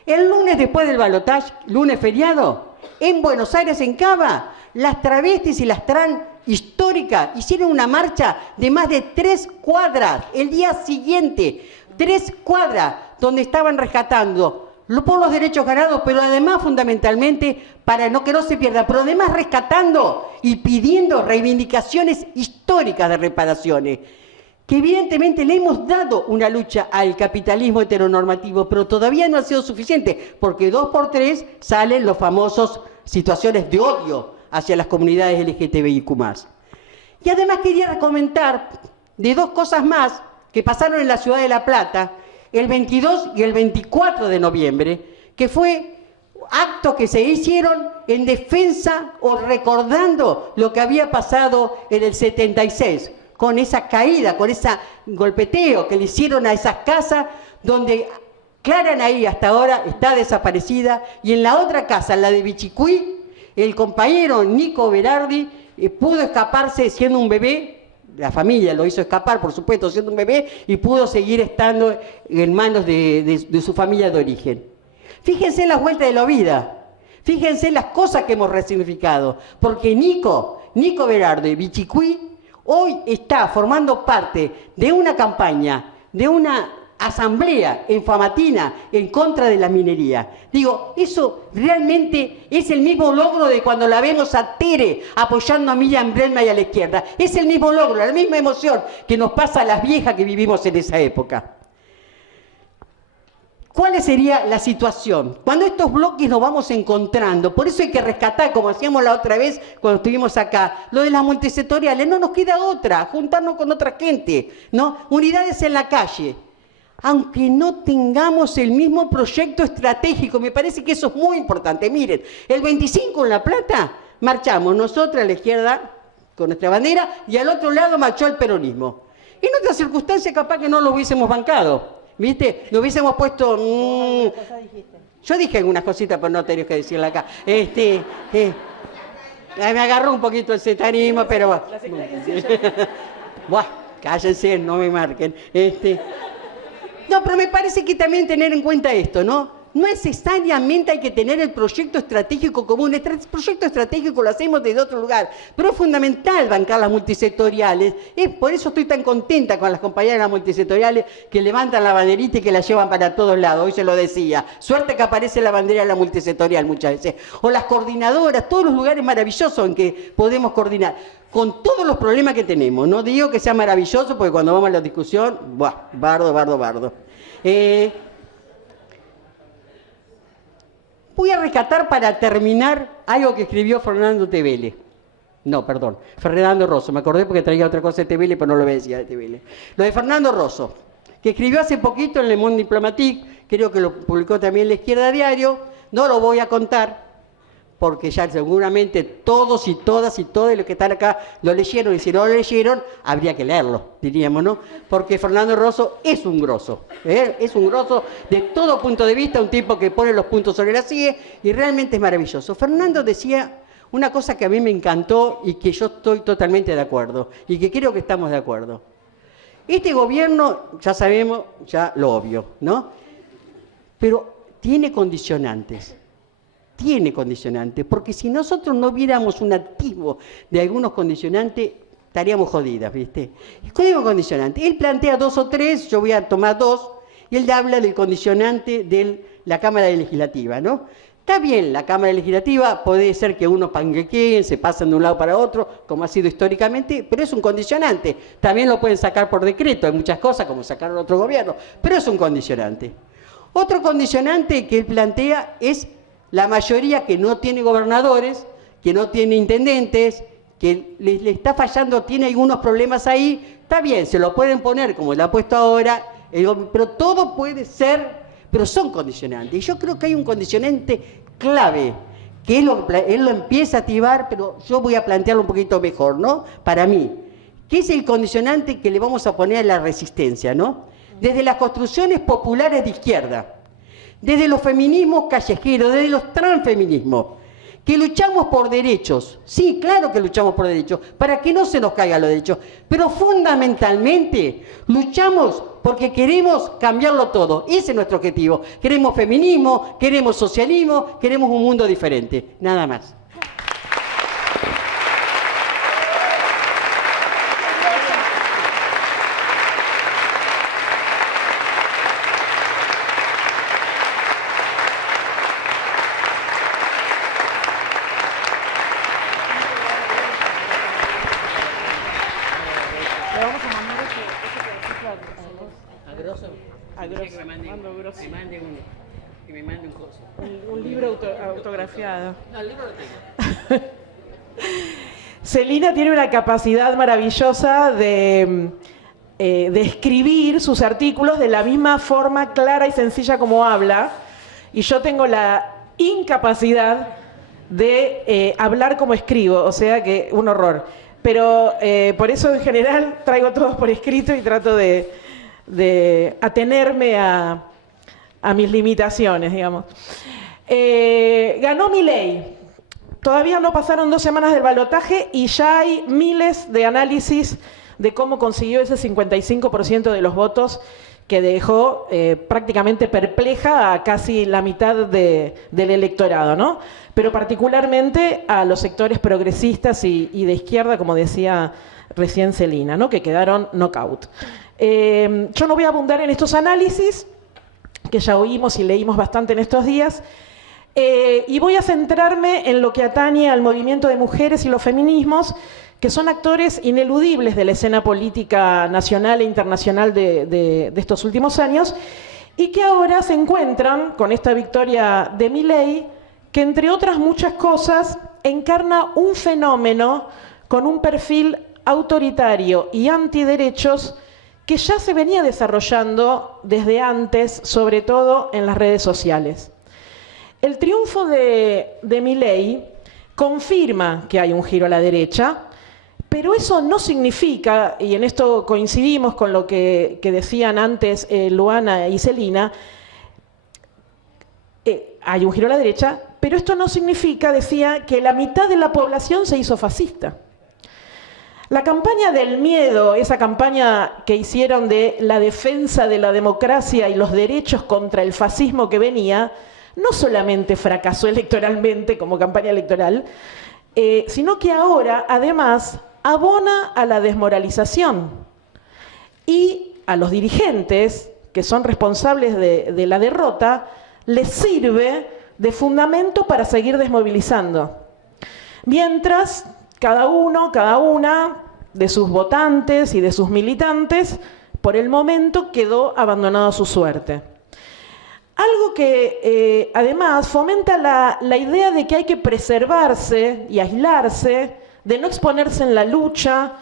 el lunes después del balotaje, lunes feriado, en Buenos Aires, en Cava, las travestis y las trans históricas hicieron una marcha de más de 3 cuadras el día siguiente, 3 cuadras, donde estaban rescatando por los derechos ganados, pero además fundamentalmente para que no se pierdan, pero además rescatando y pidiendo reivindicaciones históricas de reparaciones, que evidentemente le hemos dado una lucha al capitalismo heteronormativo, pero todavía no ha sido suficiente, porque 2 por 3 salen los famosos situaciones de odio hacia las comunidades LGTBIQ+. Y además quería comentar de 2 cosas más que pasaron en la ciudad de La Plata el 22 y el 24 de noviembre, que fue actos que se hicieron en defensa o recordando lo que había pasado en el 76, con esa caída, con ese golpeteo que le hicieron a esas casas donde Clara Anaí hasta ahora está desaparecida, y en la otra casa, la de Bichicuí, el compañero Nico Berardi pudo escaparse siendo un bebé, la familia lo hizo escapar, por supuesto, siendo un bebé, y pudo seguir estando en manos de su familia de origen. Fíjense las vueltas de la vida, fíjense las cosas que hemos resignificado, porque Nico Berardi, Bichicuí, hoy está formando parte de una campaña, de una asamblea en Famatina en contra de la minería. Digo, eso realmente es el mismo logro de cuando la vemos a Tere apoyando a Miriam Bregman y a la izquierda. Es el mismo logro, la misma emoción que nos pasa a las viejas que vivimos en esa época. ¿Cuál sería la situación? Cuando estos bloques nos vamos encontrando, por eso hay que rescatar, como hacíamos la otra vez cuando estuvimos acá, lo de las multisectoriales, no nos queda otra, juntarnos con otra gente, ¿no? Unidades en la calle. Aunque no tengamos el mismo proyecto estratégico, me parece que eso es muy importante. Miren, el 25 en La Plata marchamos nosotros a la izquierda con nuestra bandera y al otro lado marchó el peronismo. En otras circunstancias capaz que no lo hubiésemos bancado, ¿viste? Lo hubiésemos puesto... Yo dije algunas cositas, pero no tenía que decirla acá. Me agarró un poquito el setanismo, pero... Buah, cállense, no me marquen. No, pero me parece que también tener en cuenta esto, ¿no? No necesariamente hay que tener el proyecto estratégico común. El proyecto estratégico lo hacemos desde otro lugar. Pero es fundamental bancar las multisectoriales. Por eso estoy tan contenta con las compañeras multisectoriales que levantan la banderita y que la llevan para todos lados. Hoy se lo decía. Suerte que aparece la bandera de la multisectorial muchas veces. O las coordinadoras, todos los lugares maravillosos en que podemos coordinar. Con todos los problemas que tenemos. No digo que sea maravilloso porque cuando vamos a la discusión, ¡buah! Bardo. Voy a rescatar para terminar algo que escribió Fernando Tevele. No, perdón, Fernando Rosso. Me acordé porque traía otra cosa de Tevele, pero no lo decía de Tevele. Lo de Fernando Rosso, que escribió hace poquito en Le Monde Diplomatique, creo que lo publicó también La Izquierda Diario. No lo voy a contar, porque ya seguramente todos y todas los que están acá lo leyeron, y si no lo leyeron, habría que leerlo, diríamos, ¿no? Porque Fernando Rosso es un grosso, es un grosso de todo punto de vista, un tipo que pone los puntos sobre las IE, y realmente es maravilloso. Fernando decía una cosa que a mí me encantó y que yo estoy totalmente de acuerdo, y que creo que estamos de acuerdo. Este gobierno, ya sabemos, ya lo obvio, ¿no? Pero tiene condicionantes. Porque si nosotros no viéramos un activo de algunos condicionantes, estaríamos jodidas, ¿viste? El código condicionante, él plantea 2 o 3, yo voy a tomar 2, y él habla del condicionante de la Cámara Legislativa, ¿no? Está bien, la Cámara Legislativa puede ser que unos panquequeen, se pasan de un lado para otro, como ha sido históricamente, pero es un condicionante. También lo pueden sacar por decreto, hay muchas cosas como sacaron otro gobierno, pero es un condicionante. Otro condicionante que él plantea es la mayoría que no tiene gobernadores, que no tiene intendentes, que le está fallando, tiene algunos problemas ahí, está bien, se lo pueden poner como lo ha puesto ahora, pero todo puede ser, pero son condicionantes. Y yo creo que hay un condicionante clave, que él lo empieza a activar, pero yo voy a plantearlo un poquito mejor, ¿no? Para mí, que es el condicionante que le vamos a poner a la resistencia, ¿no? Desde las construcciones populares de izquierda, desde los feminismos callejeros, desde los transfeminismos, que luchamos por derechos. Sí, claro que luchamos por derechos, para que no se nos caigan los derechos, pero fundamentalmente luchamos porque queremos cambiarlo todo. Ese es nuestro objetivo. Queremos feminismo, queremos socialismo, queremos un mundo diferente. Nada más. Que me mande un coso. Un libro autografiado. No, el libro lo tengo. Celina tiene una capacidad maravillosa de escribir sus artículos de la misma forma clara y sencilla como habla, y yo tengo la incapacidad de hablar como escribo, o sea que un horror. Pero por eso en general traigo todos por escrito y trato de atenerme a mis limitaciones, digamos. Ganó Milei. Todavía no pasaron 2 semanas del balotaje y ya hay miles de análisis de cómo consiguió ese 55% de los votos que dejó prácticamente perpleja a casi la mitad del electorado, ¿no? Pero particularmente a los sectores progresistas y de izquierda, como decía recién Celina, ¿no? Que quedaron knockout. Yo no voy a abundar en estos análisis, que ya oímos y leímos bastante en estos días, y voy a centrarme en lo que atañe al movimiento de mujeres y los feminismos, que son actores ineludibles de la escena política nacional e internacional de estos últimos años, y que ahora se encuentran con esta victoria de Milei, que entre otras muchas cosas encarna un fenómeno con un perfil autoritario y antiderechos que ya se venía desarrollando desde antes, sobre todo en las redes sociales. El triunfo de Milei confirma que hay un giro a la derecha, pero eso no significa, y en esto coincidimos con lo que decían antes Luana y Celina, hay un giro a la derecha, pero esto no significa, decía, que la mitad de la población se hizo fascista. La campaña del miedo, esa campaña que hicieron de la defensa de la democracia y los derechos contra el fascismo que venía, no solamente fracasó electoralmente como campaña electoral, sino que ahora, además, abona a la desmoralización y a los dirigentes, que son responsables de la derrota, les sirve de fundamento para seguir desmovilizando. Mientras cada uno, cada una de sus votantes y de sus militantes, por el momento quedó abandonado a su suerte. Algo que además fomenta la idea de que hay que preservarse y aislarse, de no exponerse en la lucha,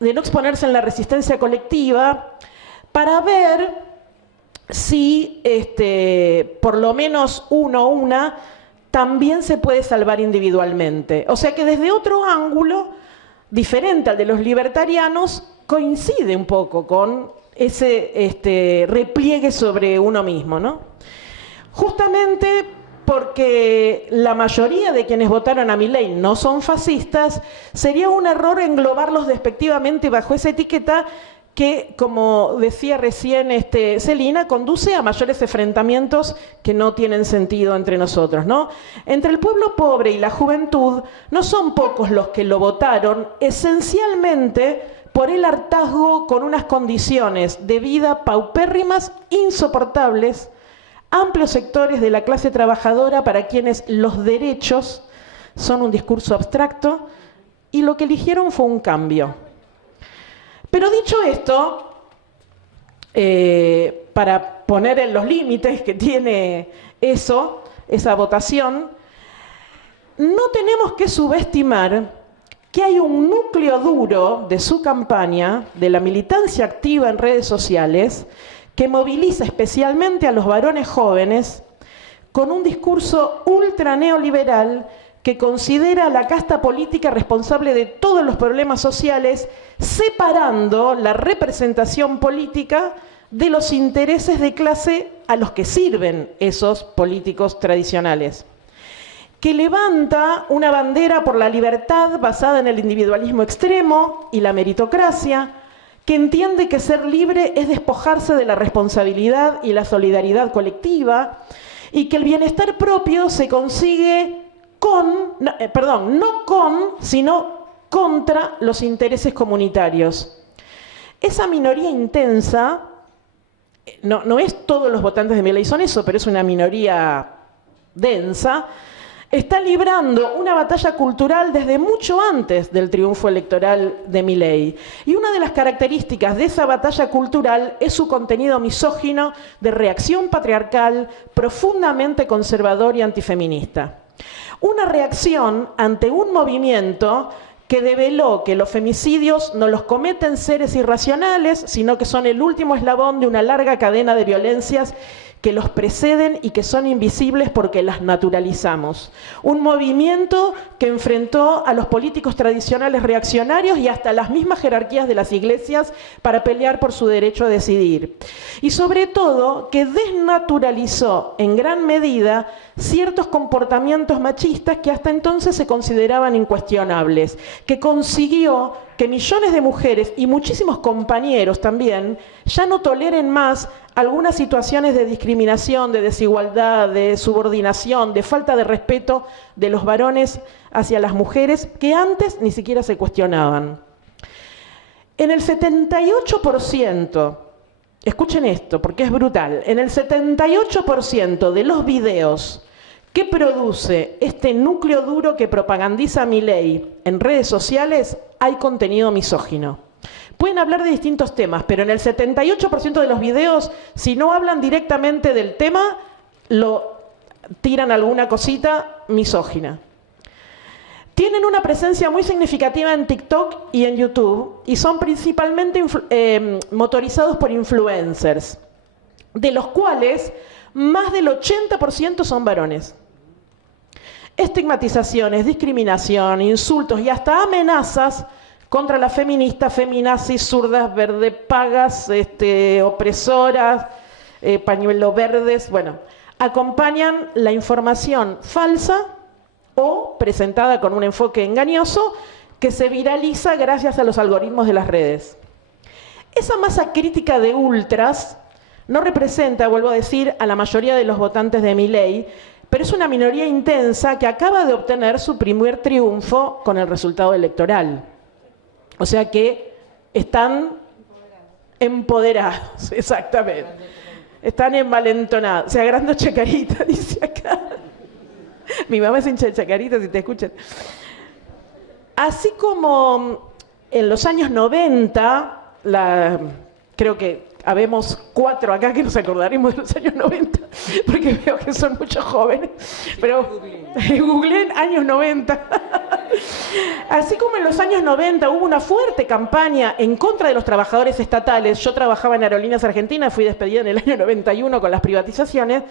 de no exponerse en la resistencia colectiva, para ver si por lo menos uno o una también se puede salvar individualmente. O sea que desde otro ángulo, diferente al de los libertarianos, coincide un poco con ese repliegue sobre uno mismo, ¿no? Justamente porque la mayoría de quienes votaron a Milei no son fascistas, sería un error englobarlos despectivamente bajo esa etiqueta que, como decía recién Celina, conduce a mayores enfrentamientos que no tienen sentido entre nosotros, ¿no? Entre el pueblo pobre y la juventud no son pocos los que lo votaron, esencialmente por el hartazgo con unas condiciones de vida paupérrimas, insoportables, amplios sectores de la clase trabajadora para quienes los derechos son un discurso abstracto y lo que eligieron fue un cambio. Pero dicho esto, para poner en los límites que tiene esa votación, no tenemos que subestimar que hay un núcleo duro de su campaña, de la militancia activa en redes sociales, que moviliza especialmente a los varones jóvenes con un discurso ultra neoliberal que considera a la casta política responsable de todos los problemas sociales, separando la representación política de los intereses de clase a los que sirven esos políticos tradicionales, que levanta una bandera por la libertad basada en el individualismo extremo y la meritocracia, que entiende que ser libre es despojarse de la responsabilidad y la solidaridad colectiva, y que el bienestar propio se consigue no con, sino contra los intereses comunitarios. Esa minoría intensa, no es todos los votantes de Milei son eso, pero es una minoría densa, está librando una batalla cultural desde mucho antes del triunfo electoral de Milei. Y una de las características de esa batalla cultural es su contenido misógino, de reacción patriarcal, profundamente conservador y antifeminista. Una reacción ante un movimiento que develó que los femicidios no los cometen seres irracionales, sino que son el último eslabón de una larga cadena de violencias que los preceden y que son invisibles porque las naturalizamos. Un movimiento que enfrentó a los políticos tradicionales reaccionarios y hasta las mismas jerarquías de las iglesias para pelear por su derecho a decidir. Y sobre todo, que desnaturalizó en gran medida ciertos comportamientos machistas que hasta entonces se consideraban incuestionables, que consiguió que millones de mujeres y muchísimos compañeros también ya no toleren más algunas situaciones de discriminación, de desigualdad, de subordinación, de falta de respeto de los varones hacia las mujeres que antes ni siquiera se cuestionaban. En el 78%, escuchen esto porque es brutal, en el 78% de los videos que produce este núcleo duro que propagandiza Milei en redes sociales hay contenido misógino. Pueden hablar de distintos temas, pero en el 78% de los videos, si no hablan directamente del tema, lo tiran alguna cosita misógina. Tienen una presencia muy significativa en TikTok y en YouTube y son principalmente motorizados por influencers, de los cuales más del 80% son varones. Estigmatizaciones, discriminación, insultos y hasta amenazas contra las feministas, feminazis, zurdas, verdepagas, opresoras, pañuelos verdes, bueno, acompañan la información falsa o presentada con un enfoque engañoso que se viraliza gracias a los algoritmos de las redes. Esa masa crítica de ultras no representa, vuelvo a decir, a la mayoría de los votantes de Milei, pero es una minoría intensa que acaba de obtener su primer triunfo con el resultado electoral. O sea que están empoderados, exactamente. Están envalentonados. Se agrandó Chacarita, dice acá. Mi mamá es hincha de Chacarita, si te escuchan. Así como en los años 90, creo que habemos 4 acá que nos acordaremos de los años 90, porque veo que son muchos jóvenes, pero googleen años 90. Así como en los años 90 hubo una fuerte campaña en contra de los trabajadores estatales, yo trabajaba en Aerolíneas Argentinas, fui despedida en el año 91 con las privatizaciones,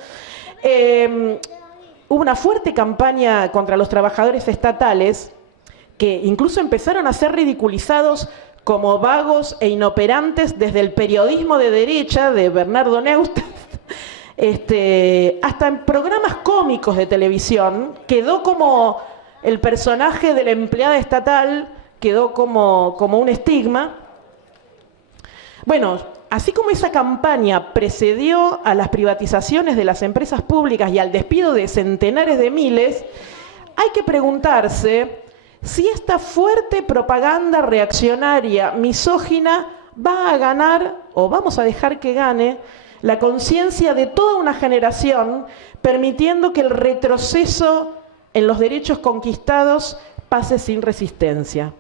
hubo una fuerte campaña contra los trabajadores estatales que incluso empezaron a ser ridiculizados como vagos e inoperantes desde el periodismo de derecha de Bernardo Neustadt, hasta en programas cómicos de televisión, quedó como el personaje de la empleada estatal, quedó como un estigma. Bueno, así como esa campaña precedió a las privatizaciones de las empresas públicas y al despido de centenares de miles, hay que preguntarse si esta fuerte propaganda reaccionaria, misógina, va a ganar, o vamos a dejar que gane, la conciencia de toda una generación, permitiendo que el retroceso en los derechos conquistados pase sin resistencia.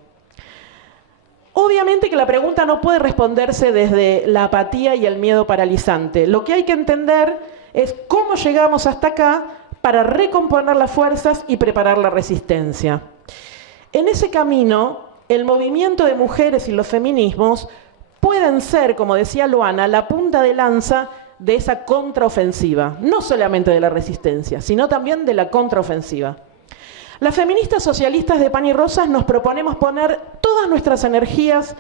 Obviamente que la pregunta no puede responderse desde la apatía y el miedo paralizante. Lo que hay que entender es cómo llegamos hasta acá para recomponer las fuerzas y preparar la resistencia. En ese camino, el movimiento de mujeres y los feminismos pueden ser, como decía Luana, la punta de lanza de esa contraofensiva, no solamente de la resistencia, sino también de la contraofensiva. Las feministas socialistas de Pan y Rosas nos proponemos poner todas nuestras energías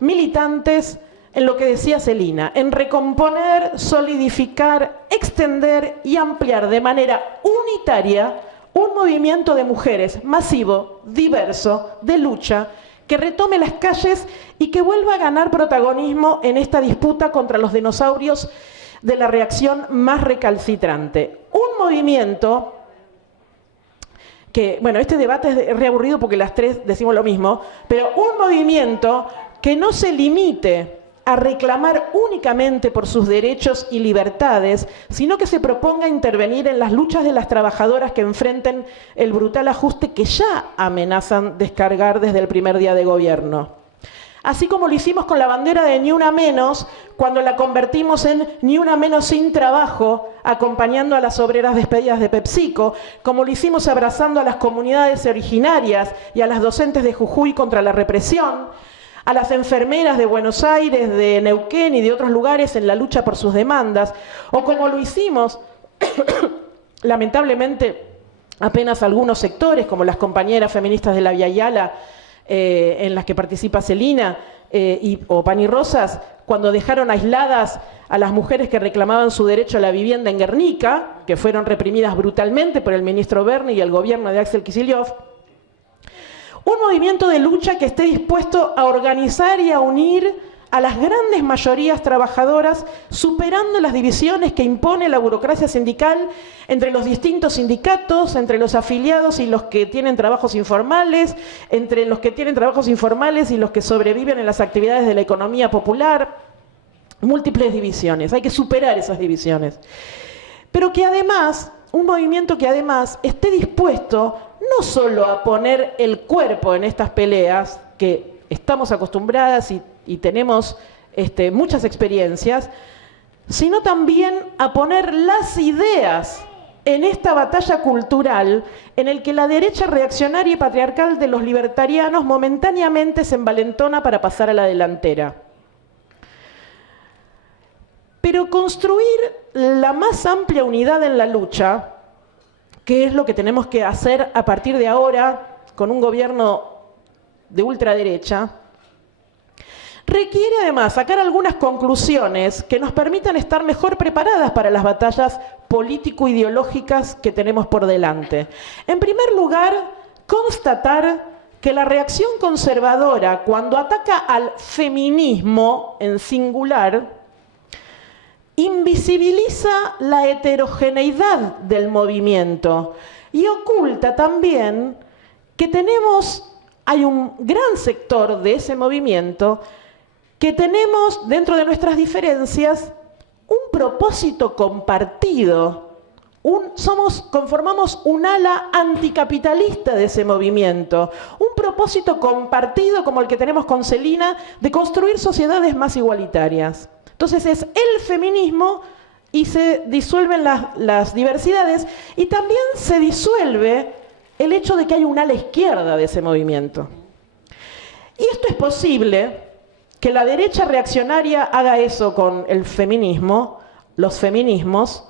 militantes en lo que decía Celina, en recomponer, solidificar, extender y ampliar de manera unitaria un movimiento de mujeres masivo, diverso, de lucha, que retome las calles y que vuelva a ganar protagonismo en esta disputa contra los dinosaurios de la reacción más recalcitrante. Un movimiento que, bueno, este debate es reaburrido porque las tres decimos lo mismo, pero un movimiento que no se limite a reclamar únicamente por sus derechos y libertades, sino que se proponga intervenir en las luchas de las trabajadoras que enfrenten el brutal ajuste que ya amenazan descargar desde el primer día de gobierno. Así como lo hicimos con la bandera de Ni Una Menos, cuando la convertimos en Ni Una Menos sin trabajo, acompañando a las obreras despedidas de PepsiCo, como lo hicimos abrazando a las comunidades originarias y a las docentes de Jujuy contra la represión, a las enfermeras de Buenos Aires, de Neuquén y de otros lugares en la lucha por sus demandas, o como lo hicimos, lamentablemente, apenas algunos sectores, como las compañeras feministas de la Via Yala, en las que participa Celina, o Pan y Rosas, cuando dejaron aisladas a las mujeres que reclamaban su derecho a la vivienda en Guernica, que fueron reprimidas brutalmente por el ministro Berni y el gobierno de Axel Kicillof. Un movimiento de lucha que esté dispuesto a organizar y a unir a las grandes mayorías trabajadoras, superando las divisiones que impone la burocracia sindical entre los distintos sindicatos, entre los afiliados y los que tienen trabajos informales, entre los que tienen trabajos informales y los que sobreviven en las actividades de la economía popular. Múltiples divisiones, hay que superar esas divisiones. Pero que además, un movimiento que además esté dispuesto no solo a poner el cuerpo en estas peleas, que estamos acostumbradas y tenemos muchas experiencias, sino también a poner las ideas en esta batalla cultural en el que la derecha reaccionaria y patriarcal de los libertarianos momentáneamente se envalentona para pasar a la delantera. Pero construir la más amplia unidad en la lucha, que es lo que tenemos que hacer a partir de ahora con un gobierno de ultraderecha, requiere además sacar algunas conclusiones que nos permitan estar mejor preparadas para las batallas político-ideológicas que tenemos por delante. En primer lugar, constatar que la reacción conservadora, cuando ataca al feminismo en singular, invisibiliza la heterogeneidad del movimiento y oculta también que hay un gran sector de ese movimiento que tenemos dentro de nuestras diferencias un propósito compartido. Conformamos un ala anticapitalista de ese movimiento, un propósito compartido como el que tenemos con Celina de construir sociedades más igualitarias. Entonces es el feminismo y se disuelven las diversidades y también se disuelve el hecho de que hay un ala izquierda de ese movimiento. Y esto es posible, que la derecha reaccionaria haga eso con el feminismo, los feminismos,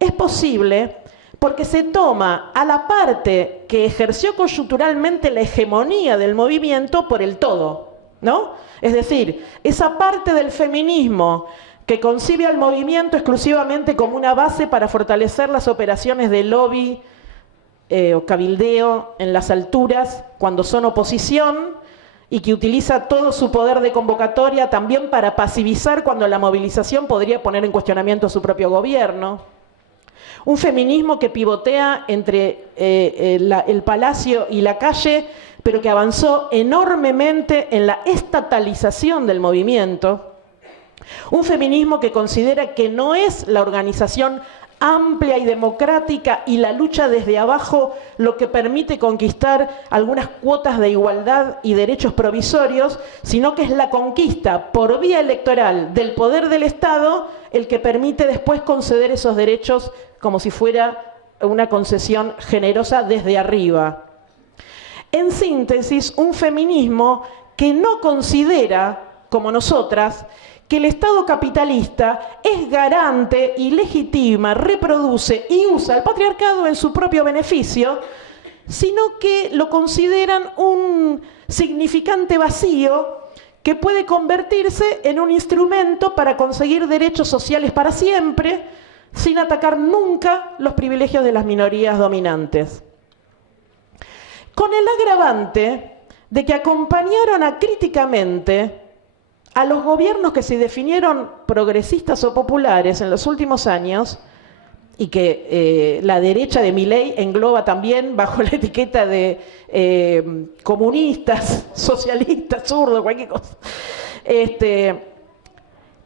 es posible porque se toma a la parte que ejerció coyunturalmente la hegemonía del movimiento por el todo, ¿no? Es decir, esa parte del feminismo que concibe al movimiento exclusivamente como una base para fortalecer las operaciones de lobby o cabildeo en las alturas cuando son oposición y que utiliza todo su poder de convocatoria también para pasivizar cuando la movilización podría poner en cuestionamiento a su propio gobierno. Un feminismo que pivotea entre el palacio y la calle, pero que avanzó enormemente en la estatalización del movimiento. Un feminismo que considera que no es la organización amplia y democrática y la lucha desde abajo lo que permite conquistar algunas cuotas de igualdad y derechos provisorios, sino que es la conquista por vía electoral del poder del Estado el que permite después conceder esos derechos como si fuera una concesión generosa desde arriba. En síntesis, un feminismo que no considera, como nosotras, que el Estado capitalista es garante y legitima, reproduce y usa el patriarcado en su propio beneficio, sino que lo consideran un significante vacío que puede convertirse en un instrumento para conseguir derechos sociales para siempre, sin atacar nunca los privilegios de las minorías dominantes. Con el agravante de que acompañaron críticamente a los gobiernos que se definieron progresistas o populares en los últimos años, y que la derecha de Milei engloba también bajo la etiqueta de comunistas, socialistas, zurdos, cualquier cosa,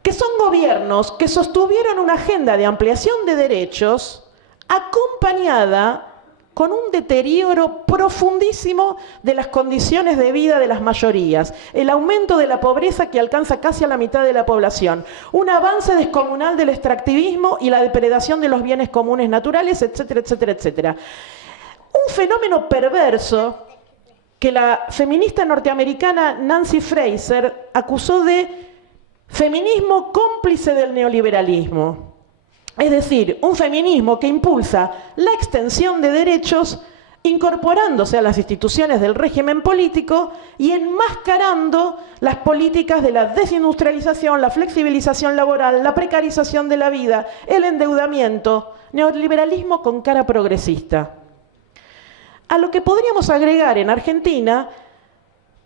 que son gobiernos que sostuvieron una agenda de ampliación de derechos acompañada con un deterioro profundísimo de las condiciones de vida de las mayorías, el aumento de la pobreza que alcanza casi a la mitad de la población, un avance descomunal del extractivismo y la depredación de los bienes comunes naturales, etcétera, etcétera, etcétera. Un fenómeno perverso que la feminista norteamericana Nancy Fraser acusó de feminismo cómplice del neoliberalismo. Es decir, un feminismo que impulsa la extensión de derechos incorporándose a las instituciones del régimen político y enmascarando las políticas de la desindustrialización, la flexibilización laboral, la precarización de la vida, el endeudamiento, neoliberalismo con cara progresista. A lo que podríamos agregar en Argentina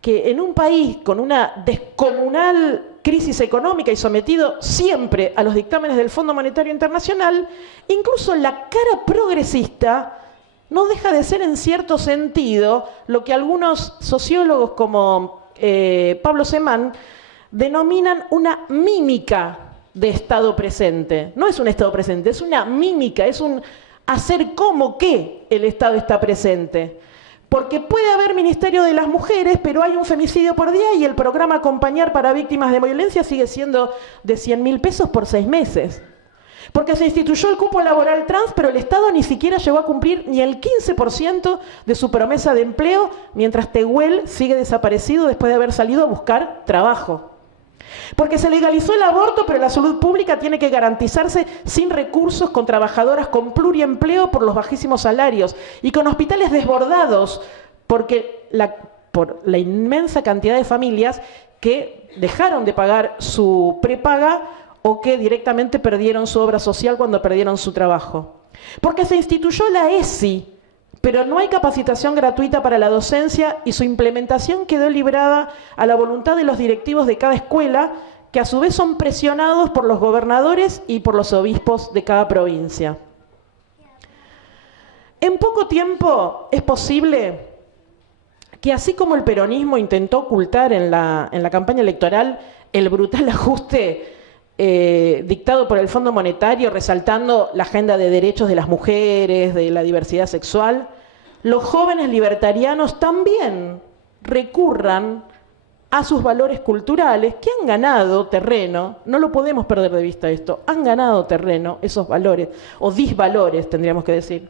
que en un país con una descomunal crisis económica y sometido siempre a los dictámenes del Fondo Monetario Internacional, incluso la cara progresista no deja de ser en cierto sentido lo que algunos sociólogos como Pablo Semán denominan una mímica de Estado presente. No es un Estado presente, es una mímica, es un hacer como que el Estado está presente. Porque puede haber Ministerio de las Mujeres, pero hay un femicidio por día y el programa Acompañar para Víctimas de Violencia sigue siendo de 100.000 pesos por 6 meses. Porque se instituyó el cupo laboral trans, pero el Estado ni siquiera llegó a cumplir ni el 15% de su promesa de empleo, mientras Tehuel sigue desaparecido después de haber salido a buscar trabajo. Porque se legalizó el aborto, pero la salud pública tiene que garantizarse sin recursos con trabajadoras con pluriempleo por los bajísimos salarios y con hospitales desbordados por la inmensa cantidad de familias que dejaron de pagar su prepaga o que directamente perdieron su obra social cuando perdieron su trabajo. Porque se instituyó la ESI pero no hay capacitación gratuita para la docencia y su implementación quedó librada a la voluntad de los directivos de cada escuela, que a su vez son presionados por los gobernadores y por los obispos de cada provincia. En poco tiempo es posible que, así como el peronismo intentó ocultar en la campaña electoral el brutal ajuste dictado por el Fondo Monetario, resaltando la agenda de derechos de las mujeres, de la diversidad sexual, los jóvenes libertarianos también recurran a sus valores culturales que han ganado terreno, no lo podemos perder de vista esto, han ganado terreno esos valores, o disvalores tendríamos que decir,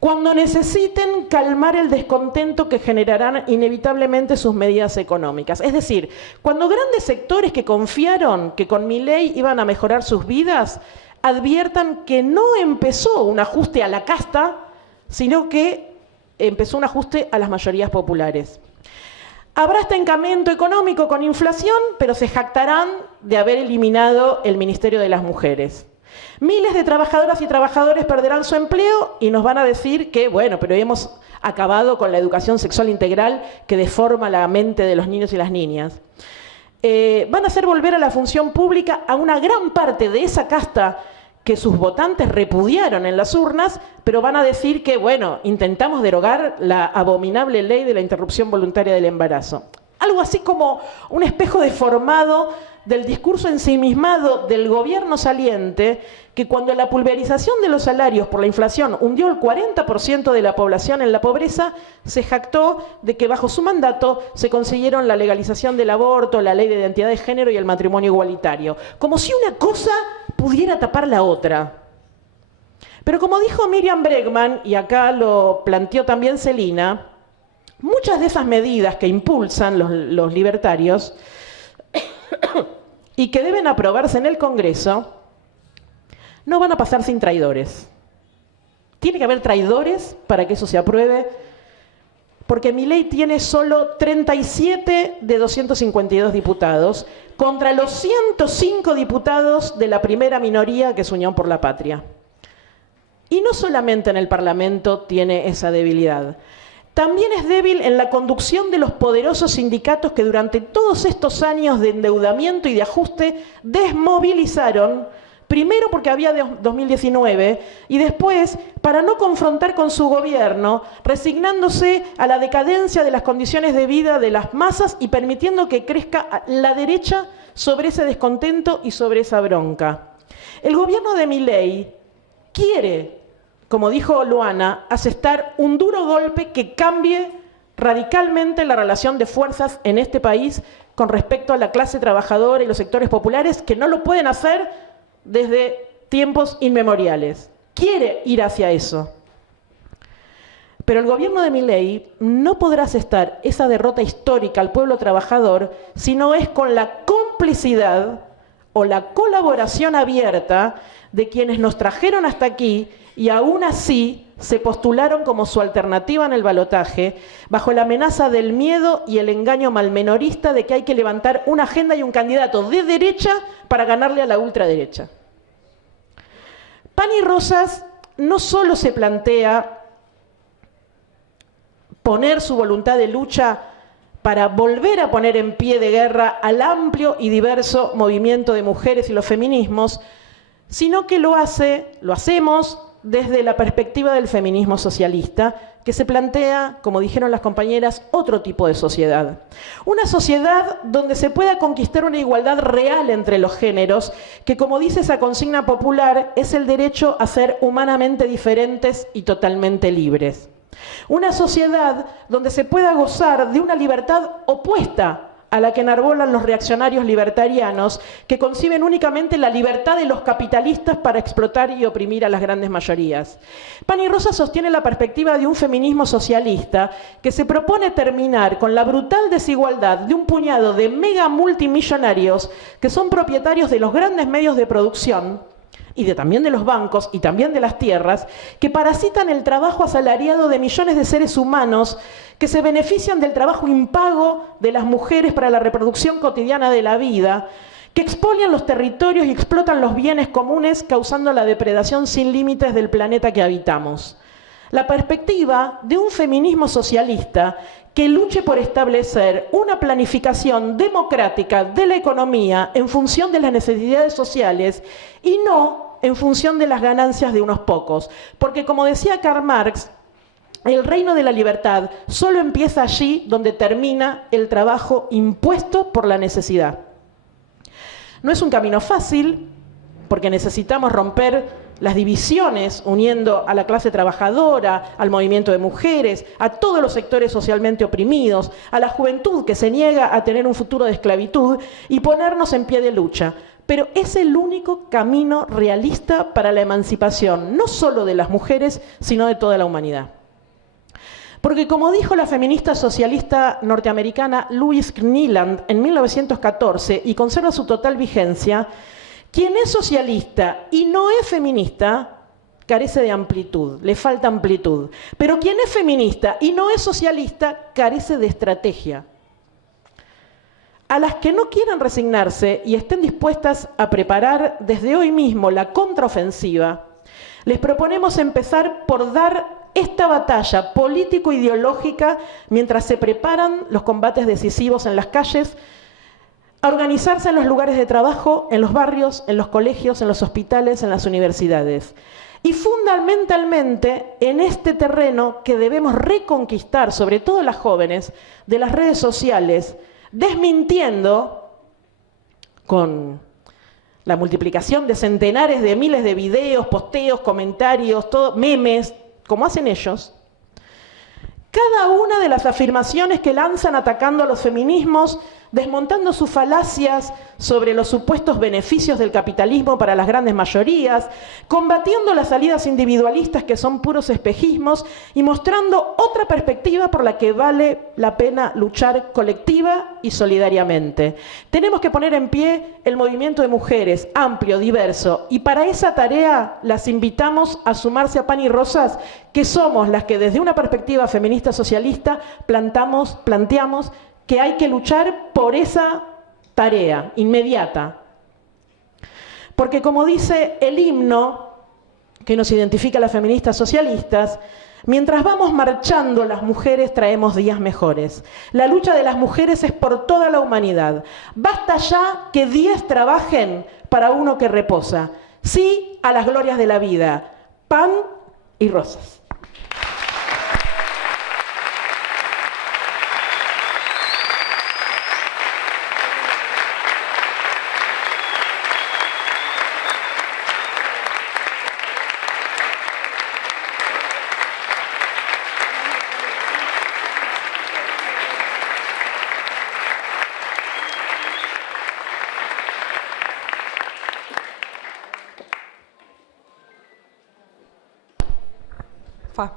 cuando necesiten calmar el descontento que generarán inevitablemente sus medidas económicas. Es decir, cuando grandes sectores que confiaron que con Milei iban a mejorar sus vidas, adviertan que no empezó un ajuste a la casta, sino que empezó un ajuste a las mayorías populares. Habrá estancamiento económico con inflación, pero se jactarán de haber eliminado el Ministerio de las Mujeres. Miles de trabajadoras y trabajadores perderán su empleo y nos van a decir que, bueno, pero hemos acabado con la educación sexual integral que deforma la mente de los niños y las niñas. Van a hacer volver a la función pública a una gran parte de esa casta que sus votantes repudiaron en las urnas, pero van a decir que, bueno, intentamos derogar la abominable ley de la interrupción voluntaria del embarazo. Algo así como un espejo deformado del discurso ensimismado del gobierno saliente, que cuando la pulverización de los salarios por la inflación hundió el 40% de la población en la pobreza, se jactó de que bajo su mandato se consiguieron la legalización del aborto, la ley de identidad de género y el matrimonio igualitario, como si una cosa pudiera tapar la otra. Pero como dijo Miriam Bregman, y acá lo planteó también Celina, muchas de esas medidas que impulsan los libertarios y que deben aprobarse en el Congreso, no van a pasar sin traidores. Tiene que haber traidores para que eso se apruebe, porque Milei tiene solo 37 de 252 diputados contra los 105 diputados de la primera minoría, que es Unión por la Patria. Y no solamente en el Parlamento tiene esa debilidad. También es débil en la conducción de los poderosos sindicatos que durante todos estos años de endeudamiento y de ajuste desmovilizaron, primero porque había 2019 y después para no confrontar con su gobierno, resignándose a la decadencia de las condiciones de vida de las masas y permitiendo que crezca la derecha sobre ese descontento y sobre esa bronca. El gobierno de Milei quiere, como dijo Luana, asestar un duro golpe que cambie radicalmente la relación de fuerzas en este país con respecto a la clase trabajadora y los sectores populares, que no lo pueden hacer desde tiempos inmemoriales. Quiere ir hacia eso. Pero el gobierno de Milei no podrá asestar esa derrota histórica al pueblo trabajador si no es con la complicidad o la colaboración abierta de quienes nos trajeron hasta aquí y aún así se postularon como su alternativa en el balotaje, bajo la amenaza del miedo y el engaño malmenorista de que hay que levantar una agenda y un candidato de derecha para ganarle a la ultraderecha. Pani Rosas no solo se plantea poner su voluntad de lucha para volver a poner en pie de guerra al amplio y diverso movimiento de mujeres y los feminismos, sino que lo hacemos desde la perspectiva del feminismo socialista, que se plantea, como dijeron las compañeras, otro tipo de sociedad. Una sociedad donde se pueda conquistar una igualdad real entre los géneros, que, como dice esa consigna popular, es el derecho a ser humanamente diferentes y totalmente libres. Una sociedad donde se pueda gozar de una libertad opuesta a la que enarbolan los reaccionarios libertarianos, que conciben únicamente la libertad de los capitalistas para explotar y oprimir a las grandes mayorías. Pani Rosas sostiene la perspectiva de un feminismo socialista que se propone terminar con la brutal desigualdad de un puñado de mega multimillonarios que son propietarios de los grandes medios de producción y también de los bancos y también de las tierras, que parasitan el trabajo asalariado de millones de seres humanos que se benefician del trabajo impago de las mujeres para la reproducción cotidiana de la vida, que expolian los territorios y explotan los bienes comunes, causando la depredación sin límites del planeta que habitamos. la perspectiva de un feminismo socialista que luche por establecer una planificación democrática de la economía en función de las necesidades sociales y no en función de las ganancias de unos pocos. Porque, como decía Karl Marx, el reino de la libertad solo empieza allí donde termina el trabajo impuesto por la necesidad. No es un camino fácil, porque necesitamos romper las divisiones uniendo a la clase trabajadora, al movimiento de mujeres, a todos los sectores socialmente oprimidos, a la juventud que se niega a tener un futuro de esclavitud y ponernos en pie de lucha. Pero es el único camino realista para la emancipación, no solo de las mujeres, sino de toda la humanidad. Porque como dijo la feminista socialista norteamericana Louise Kneeland en 1914, y conserva su total vigencia, quien es socialista y no es feminista, carece de amplitud, le falta amplitud. Pero quien es feminista y no es socialista, carece de estrategia. A las que no quieran resignarse y estén dispuestas a preparar desde hoy mismo la contraofensiva, les proponemos empezar por dar esta batalla político-ideológica mientras se preparan los combates decisivos en las calles, a organizarse en los lugares de trabajo, en los barrios, en los colegios, en los hospitales, en las universidades. Y fundamentalmente en este terreno que debemos reconquistar, sobre todo las jóvenes, de las redes sociales, desmintiendo con la multiplicación de centenares de miles de videos, posteos, comentarios, todo, memes, como hacen ellos, cada una de las afirmaciones que lanzan atacando a los feminismos, desmontando sus falacias sobre los supuestos beneficios del capitalismo para las grandes mayorías, combatiendo las salidas individualistas que son puros espejismos y mostrando otra perspectiva por la que vale la pena luchar colectiva y solidariamente. Tenemos que poner en pie el movimiento de mujeres, amplio, diverso, y para esa tarea las invitamos a sumarse a Pan y Rosas, que somos las que desde una perspectiva feminista socialista planteamos que hay que luchar por esa tarea inmediata. Porque como dice el himno que nos identifica a las feministas socialistas, mientras vamos marchando las mujeres traemos días mejores. La lucha de las mujeres es por toda la humanidad. Basta ya que 10 trabajen para uno que reposa. Sí a las glorias de la vida. Pan y Rosas.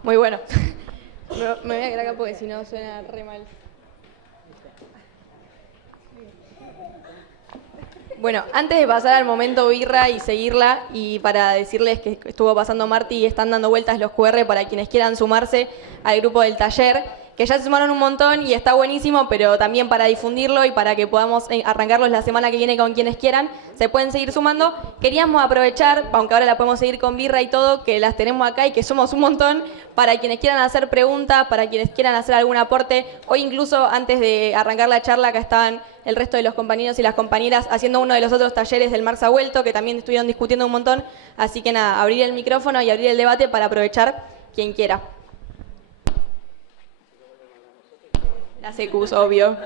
Muy bueno. Me voy a quedar acá porque si no suena re mal. Bueno, antes de pasar al momento birra y seguirla, y para decirles que estuvo pasando Marti y están dando vueltas los QR para quienes quieran sumarse al grupo del taller, que ya se sumaron un montón y está buenísimo, pero también para difundirlo y para que podamos arrancarlos la semana que viene con quienes quieran, se pueden seguir sumando. Queríamos aprovechar, aunque ahora la podemos seguir con birra y todo, que las tenemos acá y que somos un montón, para quienes quieran hacer preguntas, para quienes quieran hacer algún aporte. Hoy incluso, antes de arrancar la charla, acá estaban el resto de los compañeros y las compañeras haciendo uno de los otros talleres del Marx ha vuelto, que también estuvieron discutiendo un montón. Así que nada, abrir el micrófono y abrir el debate para aprovechar quien quiera. La secus, obvio.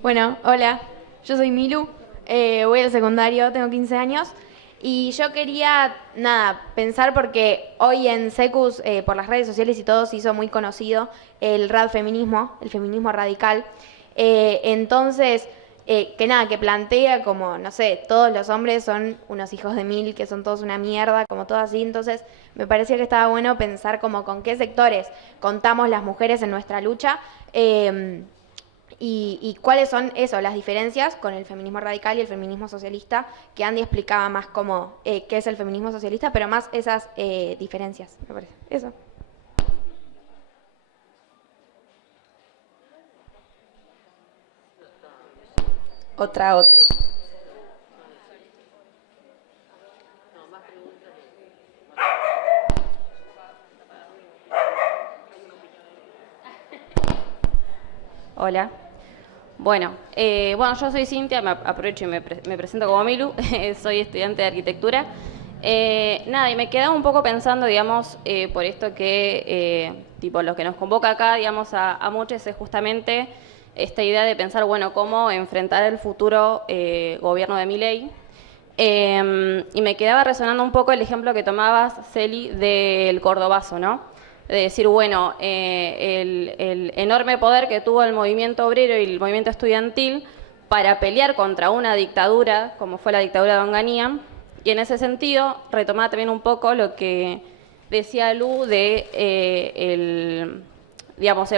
Bueno, hola, yo soy Milu, voy al secundario, tengo 15 años y yo quería, pensar porque hoy en Secus, por las redes sociales y todo, se hizo muy conocido el radfeminismo, el feminismo radical. Entonces, que plantea como, no sé, todos los hombres son unos hijos de mil, que son todos una mierda, como todo así. Entonces, me parecía que estaba bueno pensar como con qué sectores contamos las mujeres en nuestra lucha, y cuáles son las diferencias con el feminismo radical y el feminismo socialista, que Andy explicaba más como qué es el feminismo socialista, pero más esas diferencias, me parece. Eso. Otra. Hola. Bueno, yo soy Cintia, me aprovecho y me presento como Milu, soy estudiante de arquitectura. Y me quedaba un poco pensando, digamos, por esto que, lo que nos convoca acá, digamos, a muchos es justamente esta idea de pensar, bueno, cómo enfrentar el futuro gobierno de Milei. Y me quedaba resonando un poco el ejemplo que tomabas, Celi, del Cordobazo, ¿no? De decir, bueno, el enorme poder que tuvo el movimiento obrero y el movimiento estudiantil para pelear contra una dictadura, como fue la dictadura de Onganía, y en ese sentido retomaba también un poco lo que decía Lu de el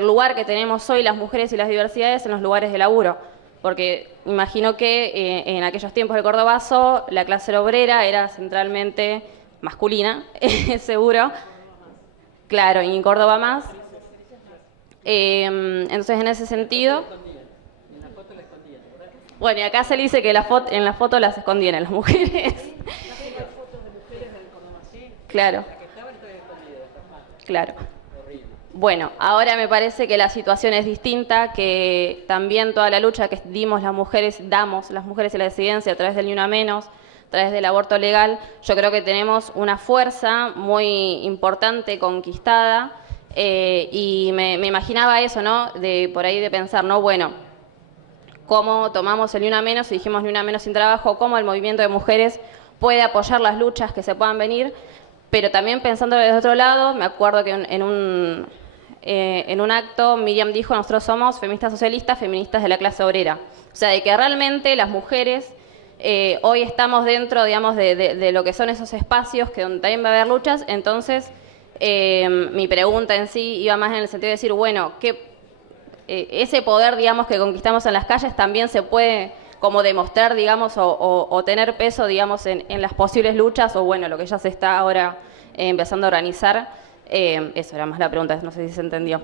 lugar que tenemos hoy las mujeres y las diversidades en los lugares de laburo, porque imagino que en aquellos tiempos del Cordobazo la clase obrera era centralmente masculina, seguro. Claro, y en Córdoba más. Entonces, en ese sentido... Bueno, y acá se le dice que en la foto las escondían a las mujeres. Claro. Claro. Bueno, ahora me parece que la situación es distinta, que también toda la lucha que damos las mujeres y la disidencia a través del Ni Una Menos, a través del aborto legal, yo creo que tenemos una fuerza muy importante conquistada y me imaginaba eso, ¿no? Por ahí de pensar, ¿no? Bueno, cómo tomamos el Ni Una Menos y dijimos Ni Una Menos sin trabajo, cómo el movimiento de mujeres puede apoyar las luchas que se puedan venir, pero también pensando desde otro lado, me acuerdo que en un acto Miriam dijo, nosotros somos feministas socialistas, feministas de la clase obrera. O sea, de que realmente las mujeres... hoy estamos dentro, digamos, de lo que son esos espacios que donde también va a haber luchas, entonces mi pregunta en sí iba más en el sentido de decir, bueno, ese poder, digamos, que conquistamos en las calles también se puede como demostrar, digamos, o tener peso, digamos, en las posibles luchas, o bueno, lo que ya se está ahora empezando a organizar. Eso era más la pregunta, no sé si se entendió.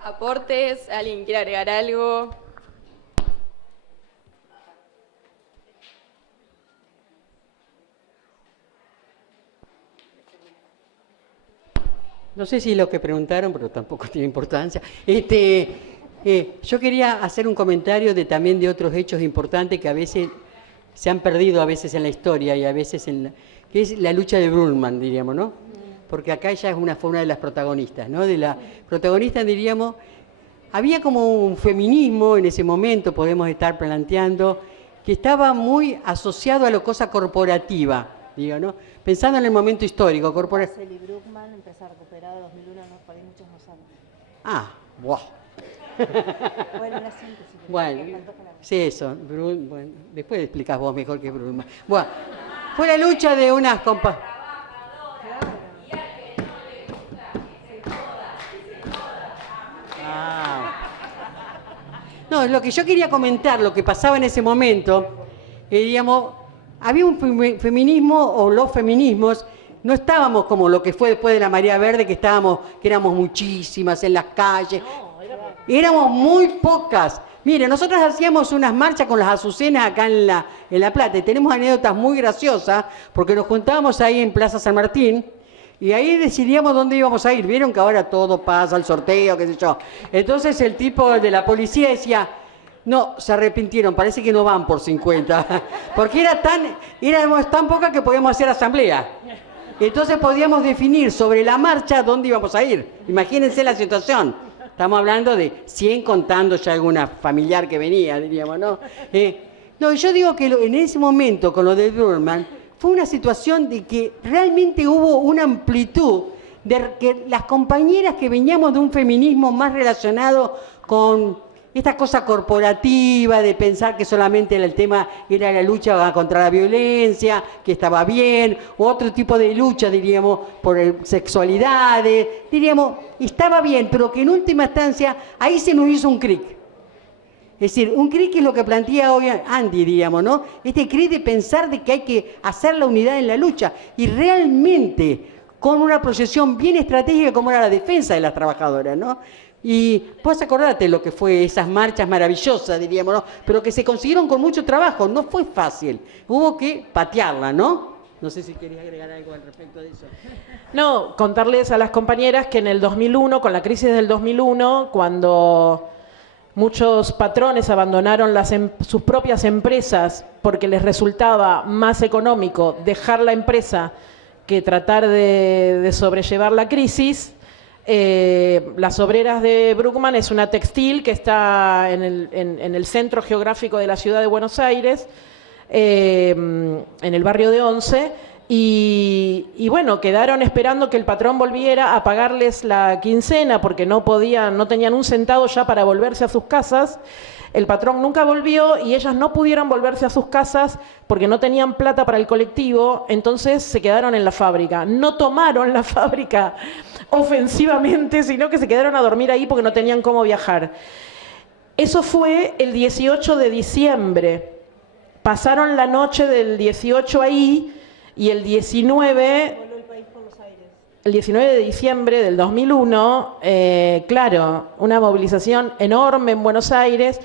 Aportes, ¿alguien quiere agregar algo? No sé si es lo que preguntaron, pero tampoco tiene importancia. Yo quería hacer un comentario también de otros hechos importantes que a veces se han perdido a veces en la historia y a veces que es la lucha de Brundtland, diríamos, ¿no? Porque acá ella fue una de las protagonistas, ¿no? De la protagonista, diríamos, había como un feminismo en ese momento, podemos estar planteando, que estaba muy asociado a la cosa corporativa, digo, ¿no? Pensando en el momento histórico, corporativo. Celi Bruckmann empezó a recuperar en 2001, por ahí muchos no saben. Ah, wow. Bueno, una síntesis. Bueno, sí, eso. Bueno, después explicás vos mejor que Brundtland. Bueno, fue la lucha de unas compas. No, lo que yo quería comentar, lo que pasaba en ese momento, digamos, había un feminismo o los feminismos, no estábamos como lo que fue después de la Marea Verde, que éramos muchísimas en las calles, éramos muy pocas. Mire, nosotros hacíamos unas marchas con las azucenas acá en La Plata y tenemos anécdotas muy graciosas porque nos juntábamos ahí en Plaza San Martín y ahí decidíamos dónde íbamos a ir. Vieron que ahora todo pasa, el sorteo, qué sé yo. Entonces el tipo de la policía decía, no, se arrepintieron, parece que no van por 50. Porque éramos tan pocas que podíamos hacer asamblea. Entonces podíamos definir sobre la marcha dónde íbamos a ir. Imagínense la situación. Estamos hablando de 100 contando ya alguna familiar que venía, diríamos, ¿no? No, yo digo que en ese momento, con lo de Brundtland, fue una situación de que realmente hubo una amplitud de que las compañeras que veníamos de un feminismo más relacionado con esta cosa corporativa, de pensar que solamente el tema era la lucha contra la violencia, que estaba bien, u otro tipo de lucha, diríamos, por sexualidades, diríamos, estaba bien, pero que en última instancia ahí se nos hizo un clic. Es decir, un clic es lo que plantea hoy Andy, diríamos, ¿no? Este clic de pensar de que hay que hacer la unidad en la lucha. Y realmente, con una proyección bien estratégica como era la defensa de las trabajadoras, ¿no? Y puedes acordarte lo que fue esas marchas maravillosas, diríamos, ¿no? Pero que se consiguieron con mucho trabajo, no fue fácil, hubo que patearla, ¿no? No sé si querías agregar algo al respecto de eso. No, contarles a las compañeras que en el 2001, con la crisis del 2001, cuando muchos patrones abandonaron sus propias empresas porque les resultaba más económico dejar la empresa que tratar de sobrellevar la crisis, las Obreras de Bruckmann es una textil que está en el centro geográfico de la ciudad de Buenos Aires, en el barrio de Once, y bueno, quedaron esperando que el patrón volviera a pagarles la quincena porque no tenían un centavo ya para volverse a sus casas. El patrón nunca volvió y ellas no pudieron volverse a sus casas porque no tenían plata para el colectivo, entonces se quedaron en la fábrica. No tomaron la fábrica ofensivamente, sino que se quedaron a dormir ahí porque no tenían cómo viajar. Eso fue el 18 de diciembre. Pasaron la noche del 18 ahí y el 19 de diciembre del 2001, claro, una movilización enorme en Buenos Aires,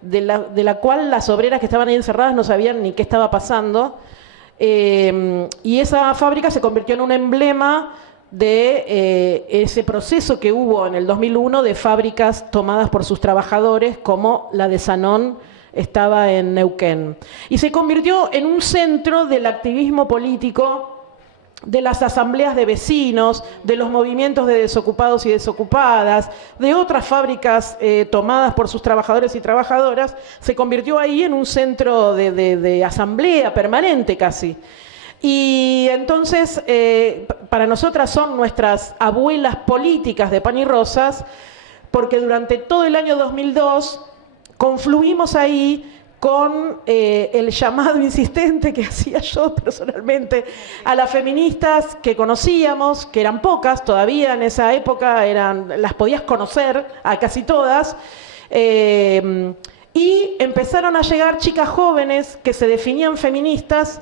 de la cual las obreras que estaban ahí encerradas no sabían ni qué estaba pasando. Y esa fábrica se convirtió en un emblema de ese proceso que hubo en el 2001 de fábricas tomadas por sus trabajadores, como la de Sanón estaba en Neuquén. Y se convirtió en un centro del activismo político, de las asambleas de vecinos, de los movimientos de desocupados y desocupadas, de otras fábricas tomadas por sus trabajadores y trabajadoras. Se convirtió ahí en un centro de asamblea permanente casi. Y entonces, para nosotras son nuestras abuelas políticas de Pan y Rosas, porque durante todo el año 2002 confluimos ahí con el llamado insistente que hacía yo personalmente a las feministas que conocíamos, que eran pocas, todavía en esa época las podías conocer a casi todas, y empezaron a llegar chicas jóvenes que se definían feministas,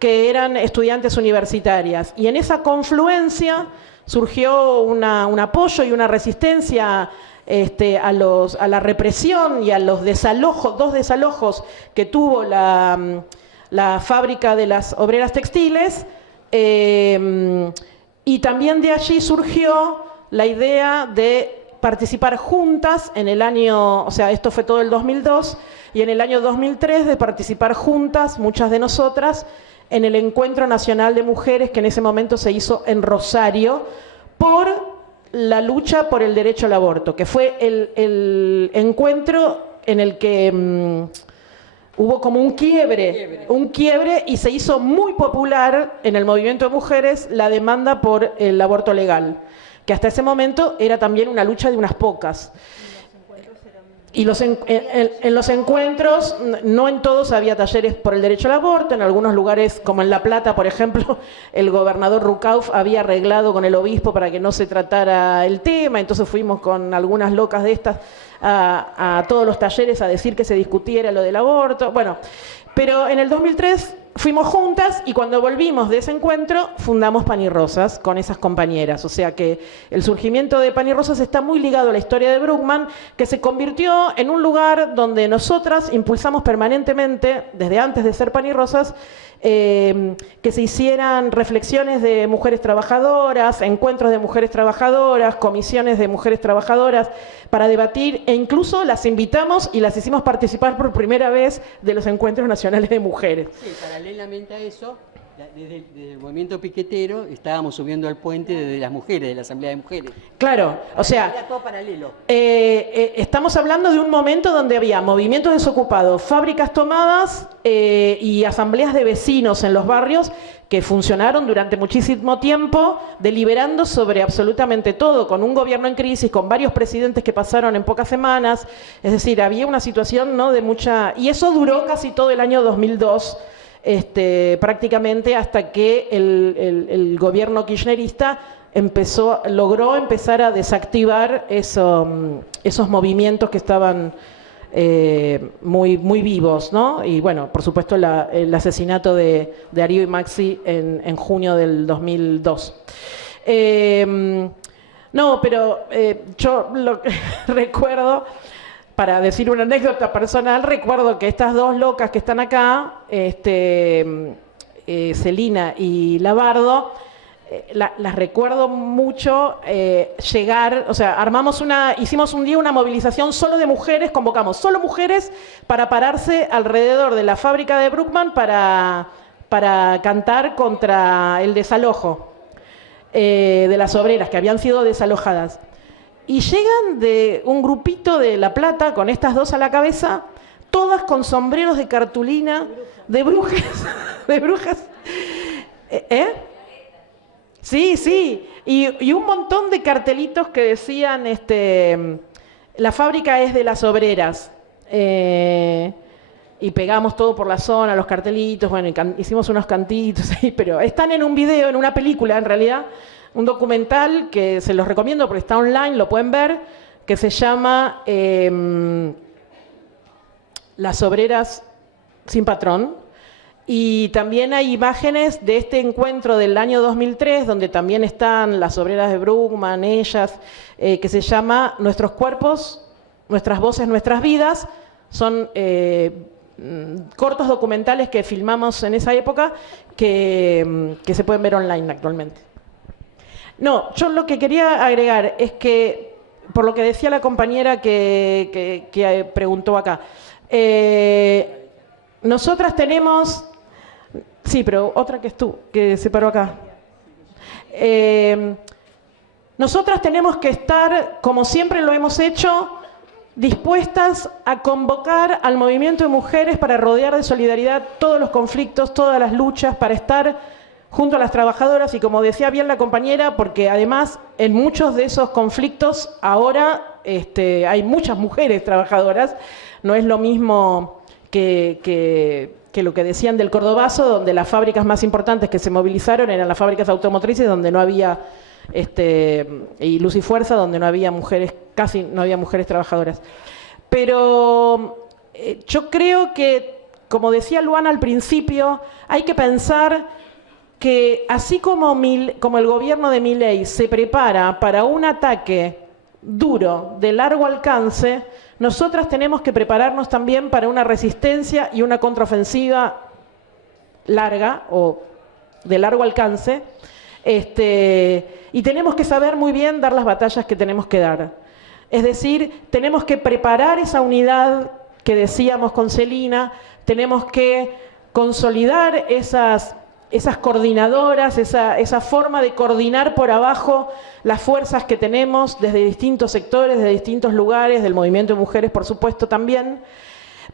que eran estudiantes universitarias. Y en esa confluencia surgió un apoyo y una resistencia a la represión y a los desalojos, 2 desalojos que tuvo la fábrica de las obreras textiles, y también de allí surgió la idea de participar juntas en el año, o sea, esto fue todo el 2002, y en el año 2003 de participar juntas, muchas de nosotras, en el Encuentro Nacional de Mujeres que en ese momento se hizo en Rosario por la lucha por el derecho al aborto, que fue el encuentro en el que hubo como un quiebre y se hizo muy popular en el movimiento de mujeres la demanda por el aborto legal, que hasta ese momento era también una lucha de unas pocas. Y en los encuentros, no en todos había talleres por el derecho al aborto, en algunos lugares, como en La Plata, por ejemplo, el gobernador Rucauf había arreglado con el obispo para que no se tratara el tema, entonces fuimos con algunas locas de estas a todos los talleres a decir que se discutiera lo del aborto. Bueno, pero en el 2003 fuimos juntas y cuando volvimos de ese encuentro fundamos Pan y Rosas con esas compañeras. O sea que el surgimiento de Pan y Rosas está muy ligado a la historia de Bruckmann, que se convirtió en un lugar donde nosotras impulsamos permanentemente, desde antes de ser Pan y Rosas, que se hicieran reflexiones de mujeres trabajadoras, encuentros de mujeres trabajadoras, comisiones de mujeres trabajadoras para debatir, e incluso las invitamos y las hicimos participar por primera vez de los encuentros nacionales de mujeres. Sí, paralelamente a eso, desde el movimiento piquetero estábamos subiendo al puente desde las mujeres, de la Asamblea de Mujeres. Claro, o sea, era todo paralelo. Estamos hablando de un momento donde había movimientos desocupados, fábricas tomadas y asambleas de vecinos en los barrios que funcionaron durante muchísimo tiempo, deliberando sobre absolutamente todo, con un gobierno en crisis, con varios presidentes que pasaron en pocas semanas. Es decir, había una situación, ¿no?, de mucha... Y eso duró casi todo el año 2002, prácticamente hasta que el gobierno kirchnerista logró empezar a desactivar esos movimientos que estaban muy vivos, ¿no? Y bueno, por supuesto el asesinato de Darío y Maxi en junio del 2002. No, pero yo lo que recuerdo, para decir una anécdota personal, recuerdo que estas dos locas que están acá, Celina y Labardo, las recuerdo mucho llegar, o sea, hicimos un día una movilización solo de mujeres, convocamos solo mujeres para pararse alrededor de la fábrica de Bruckmann para cantar contra el desalojo de las obreras que habían sido desalojadas. Y llegan de un grupito de La Plata, con estas dos a la cabeza, todas con sombreros de cartulina, de brujas, de brujas. Sí, sí, y un montón de cartelitos que decían, la fábrica es de las obreras. Y pegamos todo por la zona, los cartelitos, bueno, hicimos unos cantitos ahí, pero están en un video, en una película en realidad, un documental que se los recomiendo porque está online, lo pueden ver, que se llama Las obreras sin patrón. Y también hay imágenes de este encuentro del año 2003, donde también están las obreras de Bruckmann, ellas, que se llama Nuestros cuerpos, nuestras voces, nuestras vidas. Son cortos documentales que filmamos en esa época que se pueden ver online actualmente. No, yo lo que quería agregar es que, por lo que decía la compañera que preguntó acá, nosotras tenemos... Sí, pero otra que se paró acá. Nosotras tenemos que estar, como siempre lo hemos hecho, dispuestas a convocar al movimiento de mujeres para rodear de solidaridad todos los conflictos, todas las luchas, para estar junto a las trabajadoras y, como decía bien la compañera, porque además en muchos de esos conflictos ahora hay muchas mujeres trabajadoras, no es lo mismo que lo que decían del Cordobazo, donde las fábricas más importantes que se movilizaron eran las fábricas automotrices, donde no había, y Luz y Fuerza, donde no había mujeres, casi no había mujeres trabajadoras. Pero yo creo que, como decía Luana al principio, hay que pensar que así como el gobierno de Milei se prepara para un ataque duro, de largo alcance, nosotras tenemos que prepararnos también para una resistencia y una contraofensiva larga o de largo alcance, y tenemos que saber muy bien dar las batallas que tenemos que dar. Es decir, tenemos que preparar esa unidad que decíamos con Celina, tenemos que consolidar esas coordinadoras, esa forma de coordinar por abajo las fuerzas que tenemos desde distintos sectores, de distintos lugares, del movimiento de mujeres, por supuesto, también.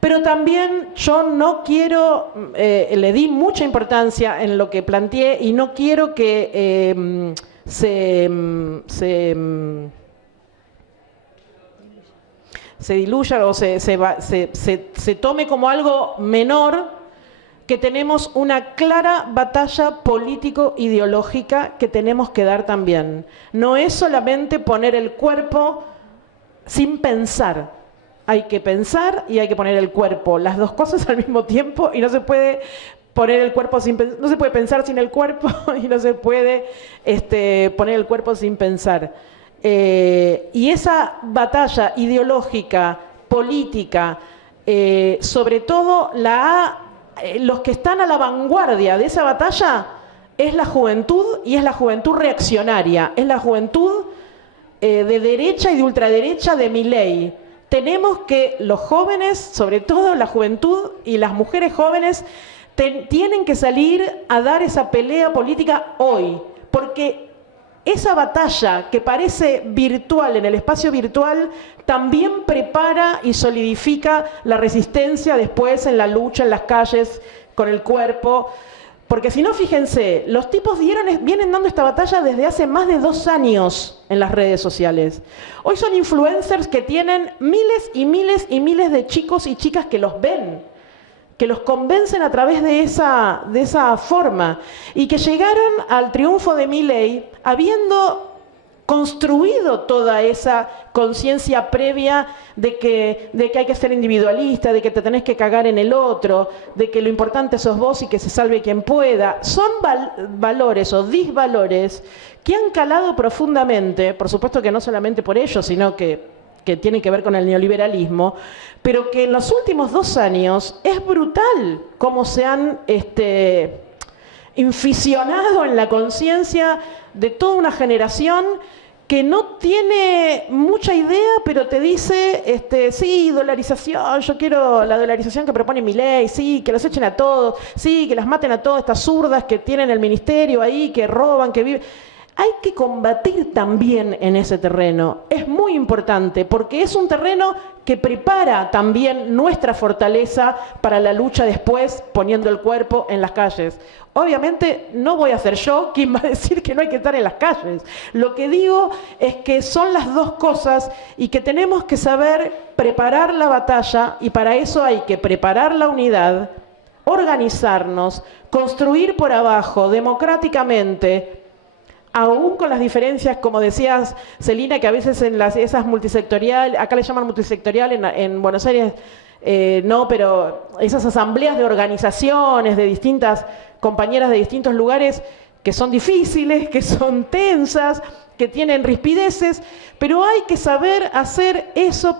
Pero también yo no quiero, le di mucha importancia en lo que planteé y no quiero que se diluya o se tome como algo menor, que tenemos una clara batalla político-ideológica que tenemos que dar también. No es solamente poner el cuerpo sin pensar. Hay que pensar y hay que poner el cuerpo, las dos cosas al mismo tiempo, y no se puede poner el cuerpo no se puede pensar sin el cuerpo y no se puede poner el cuerpo sin pensar. Y esa batalla ideológica, política, sobre todo los que están a la vanguardia de esa batalla es la juventud, y es la juventud reaccionaria, es la juventud de derecha y de ultraderecha de Milei. Tenemos que, los jóvenes, sobre todo la juventud y las mujeres jóvenes, tienen que salir a dar esa pelea política hoy, porque esa batalla que parece virtual en el espacio virtual también prepara y solidifica la resistencia después en la lucha, en las calles, con el cuerpo. Porque si no, fíjense, los tipos vienen dando esta batalla desde hace más de 2 años en las redes sociales. Hoy son influencers que tienen miles y miles y miles de chicos y chicas que los ven, que los convencen a través de esa forma, y que llegaron al triunfo de Milei habiendo construido toda esa conciencia previa de que hay que ser individualista, de que te tenés que cagar en el otro, de que lo importante sos vos y que se salve quien pueda. Son valores o disvalores que han calado profundamente, por supuesto que no solamente por ellos, sino que tienen que ver con el neoliberalismo, pero que en los últimos 2 años es brutal cómo se han inficionado en la conciencia de toda una generación que no tiene mucha idea, pero te dice, sí, dolarización, yo quiero la dolarización que propone Milei, sí, que los echen a todos, sí, que las maten a todas estas zurdas que tienen el ministerio ahí, que roban, que viven. Hay que combatir también en ese terreno. Es muy importante porque es un terreno que prepara también nuestra fortaleza para la lucha después, poniendo el cuerpo en las calles. Obviamente no voy a ser yo quien va a decir que no hay que estar en las calles. Lo que digo es que son las dos cosas y que tenemos que saber preparar la batalla, y para eso hay que preparar la unidad, organizarnos, construir por abajo democráticamente, aún con las diferencias, como decías, Celina, que a veces en esas multisectoriales, acá le llaman multisectorial, en Buenos Aires no, pero esas asambleas de organizaciones de distintas compañeras de distintos lugares que son difíciles, que son tensas, que tienen rispideces, pero hay que saber hacer eso,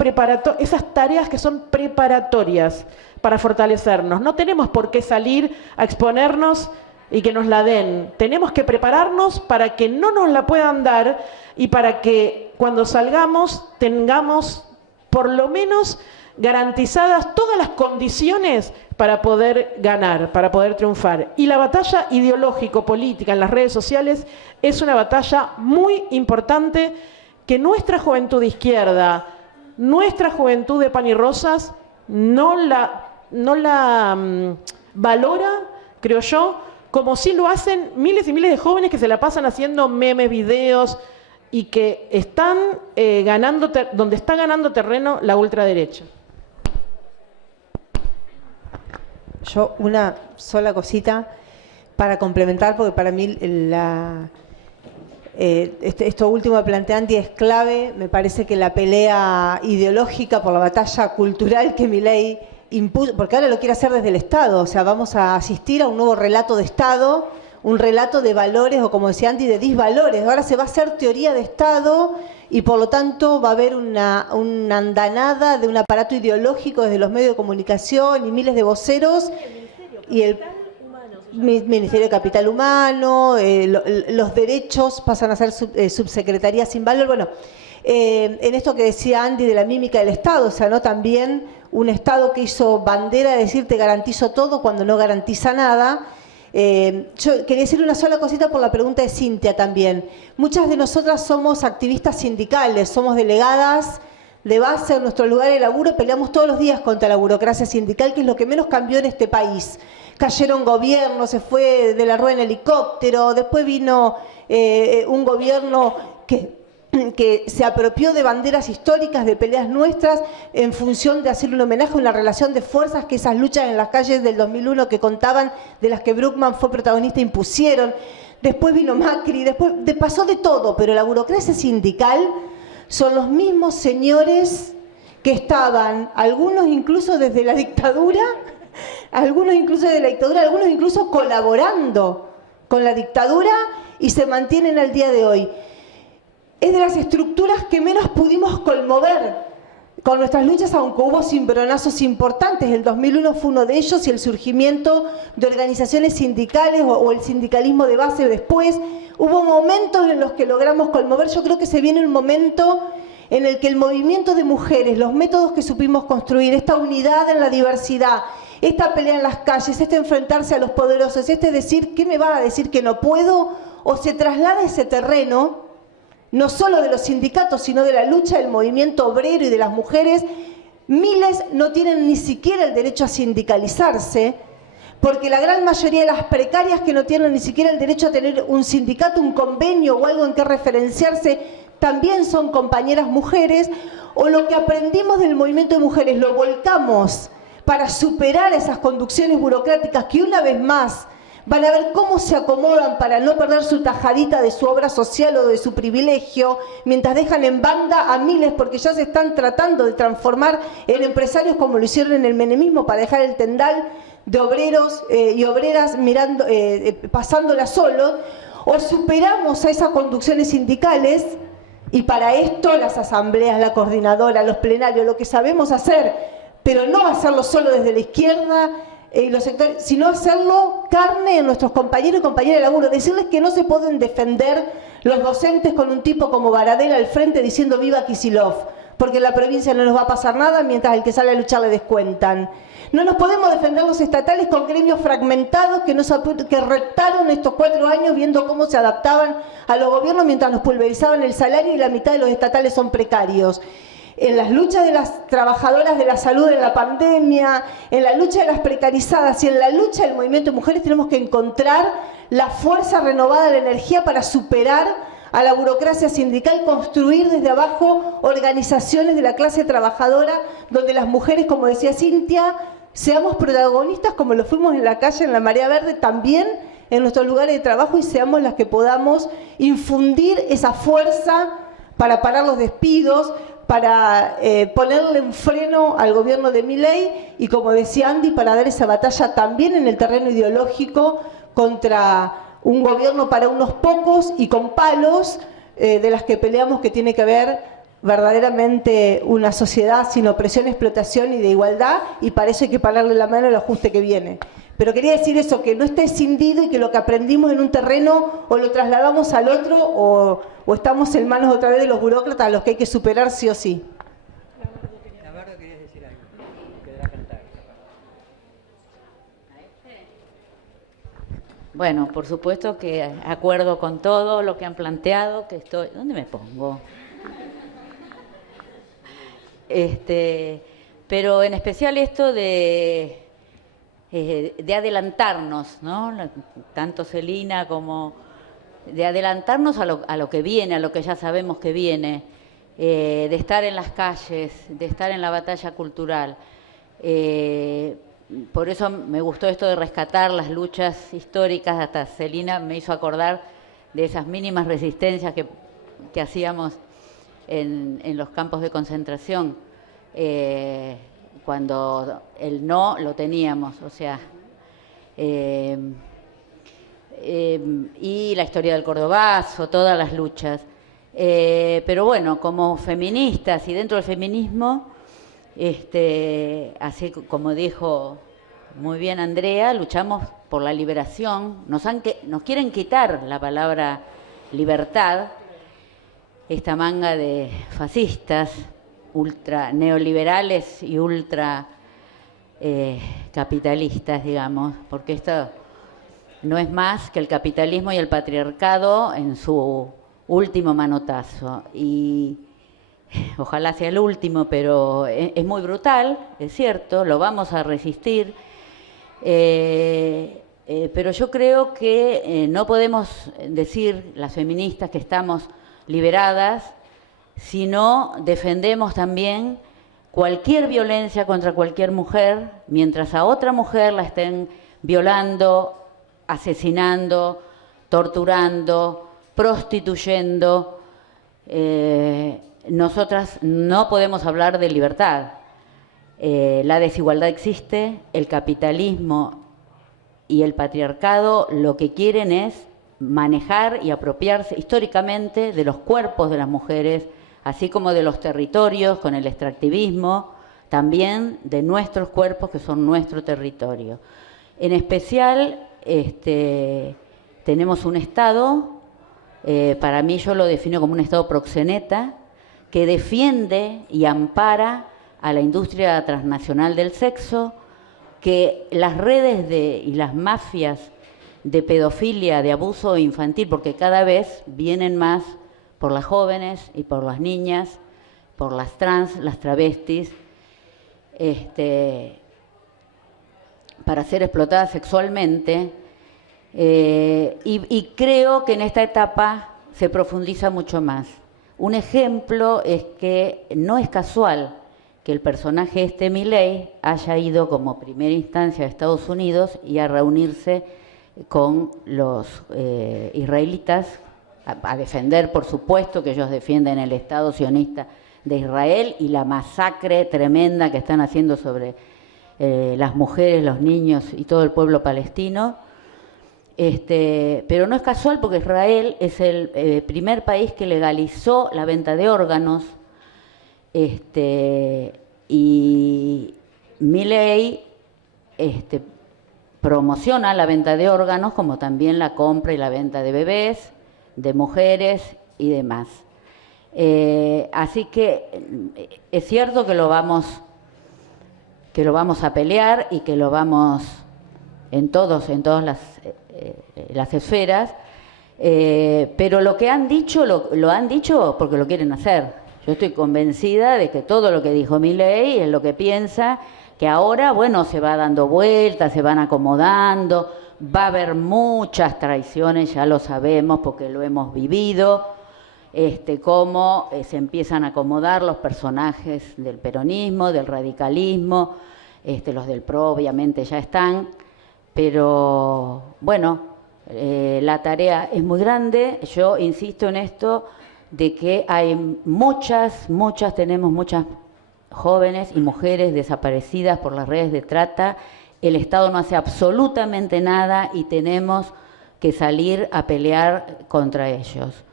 esas tareas que son preparatorias para fortalecernos. No tenemos por qué salir a exponernos y que nos la den. Tenemos que prepararnos para que no nos la puedan dar y para que cuando salgamos tengamos por lo menos garantizadas todas las condiciones para poder ganar, para poder triunfar. Y la batalla ideológico-política en las redes sociales es una batalla muy importante que nuestra juventud de izquierda, nuestra juventud de pan y rosas, no la valora, creo yo, como sí lo hacen miles y miles de jóvenes que se la pasan haciendo memes, videos, y que están donde está ganando terreno la ultraderecha. Yo una sola cosita para complementar, porque para mí esto último que plantea Andy es clave. Me parece que la pelea ideológica por la batalla cultural que Milei impuso, porque ahora lo quiere hacer desde el Estado, o sea, vamos a asistir a un nuevo relato de Estado, un relato de valores, o como decía Andy, de disvalores. Ahora se va a hacer teoría de Estado y por lo tanto va a haber una andanada de un aparato ideológico desde los medios de comunicación y miles de voceros y el Ministerio de Capital Humano, los derechos pasan a ser subsecretaría sin valor. Bueno, en esto que decía Andy de la mímica del Estado, o sea, ¿no? También un Estado que hizo bandera de decir te garantizo todo cuando no garantiza nada. Yo quería decir una sola cosita por la pregunta de Cintia también. Muchas de nosotras somos activistas sindicales, somos delegadas de base en nuestro lugar de laburo, peleamos todos los días contra la burocracia sindical, que es lo que menos cambió en este país. Cayeron gobiernos, se fue de la rueda en helicóptero, después vino un gobierno que se apropió de banderas históricas, de peleas nuestras, en función de hacer un homenaje a una relación de fuerzas que esas luchas en las calles del 2001 que contaban, de las que Bruckmann fue protagonista, impusieron. Después vino Macri, después pasó de todo, pero la burocracia sindical son los mismos señores que estaban, algunos incluso desde la dictadura, algunos incluso colaborando con la dictadura y se mantienen al día de hoy. Es de las estructuras que menos pudimos conmover con nuestras luchas, aunque hubo cimbronazos importantes. El 2001 fue uno de ellos y el surgimiento de organizaciones sindicales o el sindicalismo de base después. Hubo momentos en los que logramos conmover. Yo creo que se viene un momento en el que el movimiento de mujeres, los métodos que supimos construir, esta unidad en la diversidad, esta pelea en las calles, este enfrentarse a los poderosos, este decir, ¿qué me van a decir que no puedo? O se traslada ese terreno, no solo de los sindicatos, sino de la lucha del movimiento obrero y de las mujeres. Miles no tienen ni siquiera el derecho a sindicalizarse, porque la gran mayoría de las precarias que no tienen ni siquiera el derecho a tener un sindicato, un convenio o algo en que referenciarse, también son compañeras mujeres, o lo que aprendimos del movimiento de mujeres lo volcamos para superar esas conducciones burocráticas que una vez más van a ver cómo se acomodan para no perder su tajadita de su obra social o de su privilegio, mientras dejan en banda a miles, porque ya se están tratando de transformar en empresarios como lo hicieron en el menemismo para dejar el tendal de obreros y obreras mirando, pasándola solo, o superamos a esas conducciones sindicales, y para esto las asambleas, la coordinadora, los plenarios, lo que sabemos hacer, pero no hacerlo solo desde la izquierda y los sectores, sino hacerlo carne en nuestros compañeros y compañeras de laburo, decirles que no se pueden defender los docentes con un tipo como Baradel al frente diciendo viva Kicillof, porque en la provincia no nos va a pasar nada mientras al que sale a luchar le descuentan. No nos podemos defender los estatales con gremios fragmentados que reptaron estos 4 años viendo cómo se adaptaban a los gobiernos mientras nos pulverizaban el salario y la mitad de los estatales son precarios. En las luchas de las trabajadoras de la salud en la pandemia, en la lucha de las precarizadas y en la lucha del movimiento de mujeres tenemos que encontrar la fuerza renovada de la energía para superar a la burocracia sindical, construir desde abajo organizaciones de la clase trabajadora donde las mujeres, como decía Cintia, seamos protagonistas como lo fuimos en la calle, en la Marea Verde, también en nuestros lugares de trabajo, y seamos las que podamos infundir esa fuerza para parar los despidos, para ponerle un freno al gobierno de Milei y, como decía Andy, para dar esa batalla también en el terreno ideológico contra un gobierno para unos pocos y con palos de las que peleamos, que tiene que ver verdaderamente una sociedad sin opresión, explotación y de igualdad, y para eso hay que pararle la mano al ajuste que viene. Pero quería decir eso, que no esté escindido y que lo que aprendimos en un terreno o lo trasladamos al otro o estamos en manos otra vez de los burócratas a los que hay que superar sí o sí. Navarro, querías decir algo. Quedará cantar. Bueno, por supuesto que acuerdo con todo lo que han planteado, que estoy... ¿Dónde me pongo? Pero en especial esto de adelantarnos, ¿no? Tanto Celina como de adelantarnos a lo que viene, a lo que ya sabemos que viene, de estar en las calles, de estar en la batalla cultural. Por eso me gustó esto de rescatar las luchas históricas. Hasta Celina me hizo acordar de esas mínimas resistencias que hacíamos en los campos de concentración, cuando el no lo teníamos, o sea, y la historia del Cordobazo, todas las luchas. Pero bueno, como feministas y dentro del feminismo, así como dijo muy bien Andrea, luchamos por la liberación. Nos quieren quitar la palabra libertad, esta manga de fascistas, ultra neoliberales y ultra capitalistas, digamos, porque esto no es más que el capitalismo y el patriarcado en su último manotazo. Y ojalá sea el último, pero es muy brutal, es cierto, lo vamos a resistir. Pero yo creo que no podemos decir, las feministas, que estamos liberadas, si no defendemos también cualquier violencia contra cualquier mujer, mientras a otra mujer la estén violando, asesinando, torturando, prostituyendo. Nosotras no podemos hablar de libertad. La desigualdad existe, el capitalismo y el patriarcado lo que quieren es manejar y apropiarse históricamente de los cuerpos de las mujeres, así como de los territorios con el extractivismo, también de nuestros cuerpos que son nuestro territorio. En especial, tenemos un Estado, para mí yo lo defino como un Estado proxeneta, que defiende y ampara a la industria transnacional del sexo, que las redes y las mafias de pedofilia, de abuso infantil, porque cada vez vienen más por las jóvenes y por las niñas, por las trans, las travestis, para ser explotadas sexualmente, y creo que en esta etapa se profundiza mucho más. Un ejemplo es que no es casual que el personaje Milei haya ido como primera instancia a Estados Unidos y a reunirse con los israelitas, a defender, por supuesto, que ellos defienden el Estado sionista de Israel y la masacre tremenda que están haciendo sobre las mujeres, los niños y todo el pueblo palestino. Pero no es casual, porque Israel es el primer país que legalizó la venta de órganos, y Milei promociona la venta de órganos, como también la compra y la venta de bebés, de mujeres y demás. Así que es cierto que lo vamos a pelear y que lo vamos en todas las esferas, pero lo que han dicho, lo han dicho porque lo quieren hacer. Yo estoy convencida de que todo lo que dijo Milei es lo que piensa, que ahora, bueno, se va dando vueltas, se van acomodando, va a haber muchas traiciones, ya lo sabemos porque lo hemos vivido, cómo se empiezan a acomodar los personajes del peronismo, del radicalismo, los del PRO obviamente ya están, pero bueno, la tarea es muy grande. Yo insisto en esto de que hay tenemos muchas jóvenes y mujeres desaparecidas por las redes de trata. El Estado no hace absolutamente nada y tenemos que salir a pelear contra ellos.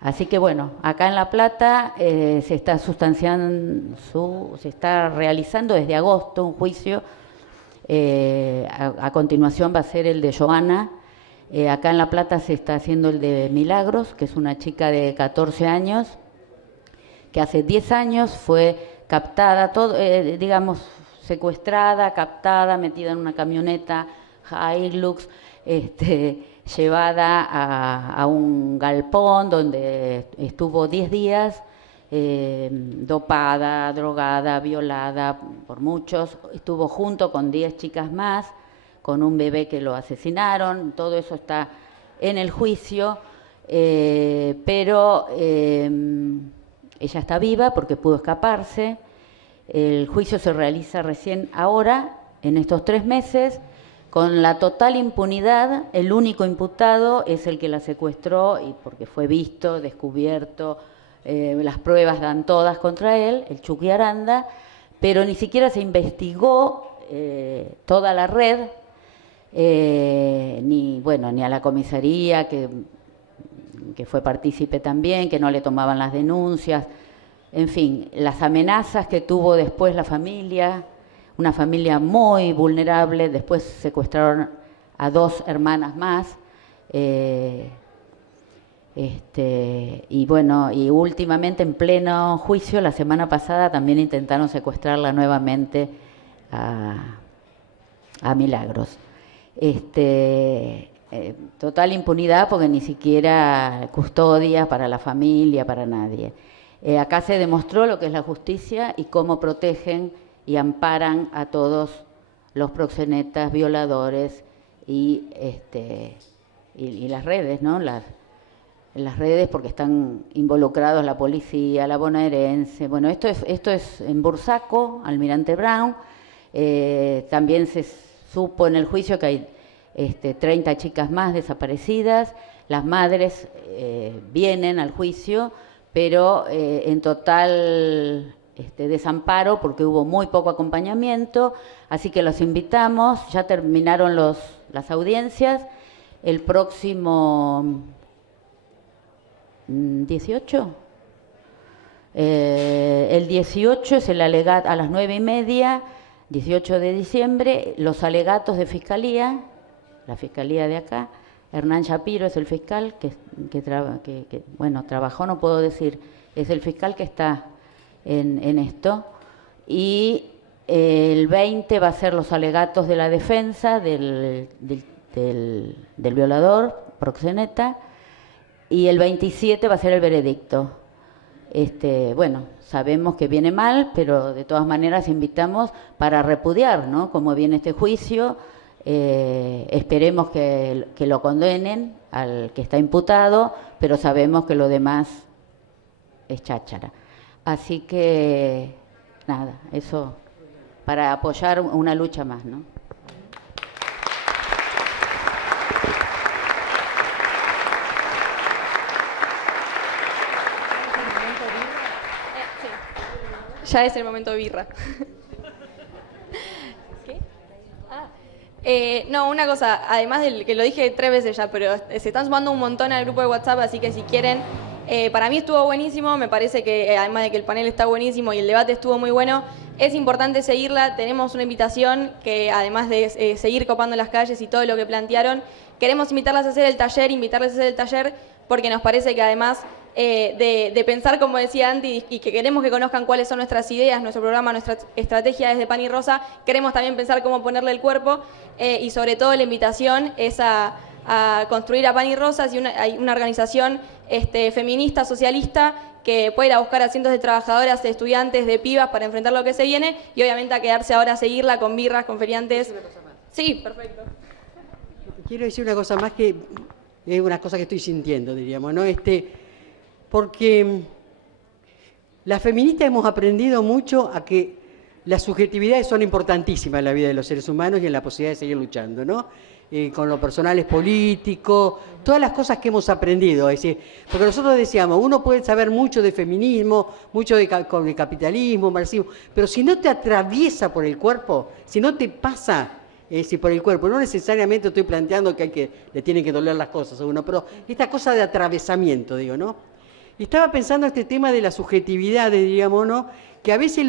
Así que bueno, acá en La Plata se está realizando desde agosto un juicio. A continuación va a ser el de Joana. Acá en La Plata se está haciendo el de Milagros, que es una chica de 14 años, que hace 10 años fue captada, secuestrada, captada, metida en una camioneta Hilux, llevada a un galpón donde estuvo 10 días, dopada, drogada, violada por muchos. Estuvo junto con 10 chicas más, con un bebé que lo asesinaron. Todo eso está en el juicio, pero ella está viva porque pudo escaparse. El juicio se realiza recién ahora, en estos 3 meses, con la total impunidad. El único imputado es el que la secuestró, y porque fue visto, descubierto, las pruebas dan todas contra él, el Chucky Aranda, pero ni siquiera se investigó toda la red, ni a la comisaría, que fue partícipe también, que no le tomaban las denuncias, en fin, las amenazas que tuvo después la familia, una familia muy vulnerable. Después secuestraron a 2 hermanas más, y últimamente, en pleno juicio, la semana pasada también intentaron secuestrarla nuevamente a Milagros. Total impunidad, porque ni siquiera custodia para la familia, para nadie. Acá se demostró lo que es la justicia y cómo protegen y amparan a todos los proxenetas, violadores y las redes, ¿no? Las redes, porque están involucrados la policía, la bonaerense. Bueno, esto es en Bursaco, Almirante Brown. También se supo en el juicio que hay 30 chicas más desaparecidas. Las madres vienen al juicio, pero en total desamparo, porque hubo muy poco acompañamiento. Así que los invitamos. Ya terminaron las audiencias. El próximo 18, el 18 es el alegato a las 9:30, 18 de diciembre, los alegatos de fiscalía, la fiscalía de acá. Hernán Shapiro es el fiscal que trabajó, no puedo decir, es el fiscal que está en esto. Y el 20 va a ser los alegatos de la defensa del violador, proxeneta, y el 27 va a ser el veredicto. Sabemos que viene mal, pero de todas maneras invitamos para repudiar, ¿no?, cómo viene este juicio. Esperemos que lo condenen al que está imputado, pero sabemos que lo demás es cháchara. Así que, nada, eso para apoyar una lucha más, ¿no? ya es el momento de birra. ¿Qué? No, una cosa, además del que lo dije 3 veces ya, pero se están sumando un montón al grupo de WhatsApp, así que si quieren, para mí estuvo buenísimo, me parece que además de que el panel está buenísimo y el debate estuvo muy bueno, es importante seguirla, tenemos una invitación que además de seguir copando las calles y todo lo que plantearon, queremos invitarles a hacer el taller, porque nos parece que además de pensar, como decía Andy, y que queremos que conozcan cuáles son nuestras ideas, nuestro programa, nuestra estrategia desde Pan y Rosa, queremos también pensar cómo ponerle el cuerpo y sobre todo la invitación es a construir a Pan y Rosas y hay una organización feminista, socialista, que puede ir a buscar a cientos de trabajadoras, de estudiantes, de pibas para enfrentar lo que se viene y obviamente a quedarse ahora a seguirla con birras, con feriantes. Sí, perfecto. Quiero decir una cosa más que es una cosa que estoy sintiendo, diríamos, ¿no? Porque las feministas hemos aprendido mucho a que las subjetividades son importantísimas en la vida de los seres humanos y en la posibilidad de seguir luchando, ¿no? Con lo personal es político, todas las cosas que hemos aprendido, es decir, porque nosotros decíamos, uno puede saber mucho de feminismo, mucho de capitalismo, marxismo, pero si no te atraviesa por el cuerpo, si no te pasa por el cuerpo, no necesariamente estoy planteando que le tienen que doler las cosas a uno, pero esta cosa de atravesamiento, digo, ¿no? Y estaba pensando este tema de la subjetividad, diríamos, ¿no? Que a veces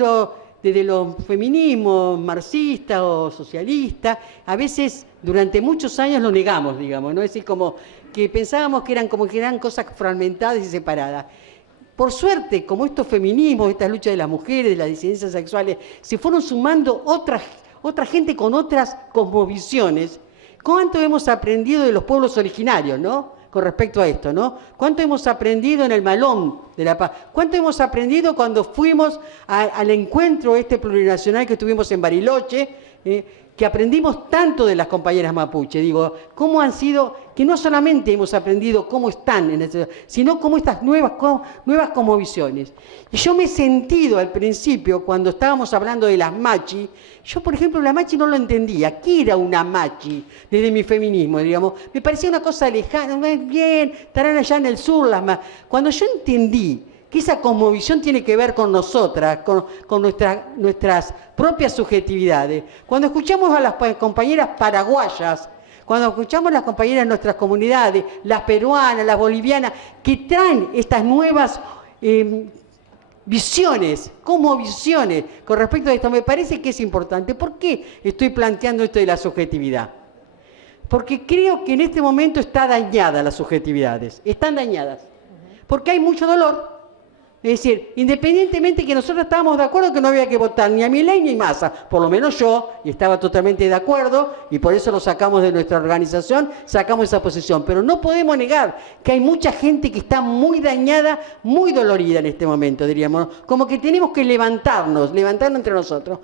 desde los feminismos marxistas o socialistas, a veces durante muchos años lo negamos, digamos, ¿no? Es decir, como que pensábamos que eran cosas fragmentadas y separadas. Por suerte, como estos feminismos, esta lucha de las mujeres, de las disidencias sexuales, se fueron sumando otra gente con otras cosmovisiones. ¿Cuánto hemos aprendido de los pueblos originarios, no? Con respecto a esto, ¿no? ¿Cuánto hemos aprendido en el Malón de la Paz? ¿Cuánto hemos aprendido cuando fuimos al encuentro plurinacional que tuvimos en Bariloche? Que aprendimos tanto de las compañeras mapuche, digo, cómo han sido, que no solamente hemos aprendido cómo están, sino cómo estas nuevas cosmovisiones. Y yo me he sentido al principio, cuando estábamos hablando de las machi, yo, por ejemplo, la machi no lo entendía. ¿Qué era una machi? Desde mi feminismo, digamos. Me parecía una cosa lejana, bien, estarán allá en el sur las machi. Cuando yo entendí que esa cosmovisión tiene que ver con nosotras, con nuestras propias subjetividades. Cuando escuchamos a las compañeras paraguayas, cuando escuchamos a las compañeras de nuestras comunidades, las peruanas, las bolivianas, que traen estas nuevas visiones, cosmovisiones con respecto a esto, me parece que es importante. ¿Por qué estoy planteando esto de la subjetividad? Porque creo que en este momento está dañada las subjetividades, están dañadas, porque hay mucho dolor. Es decir, independientemente que nosotros estábamos de acuerdo que no había que votar ni a Milei ni a Massa, por lo menos yo, y estaba totalmente de acuerdo, y por eso lo sacamos de nuestra organización, sacamos esa posición. Pero no podemos negar que hay mucha gente que está muy dañada, muy dolorida en este momento, diríamos. Como que tenemos que levantarnos entre nosotros.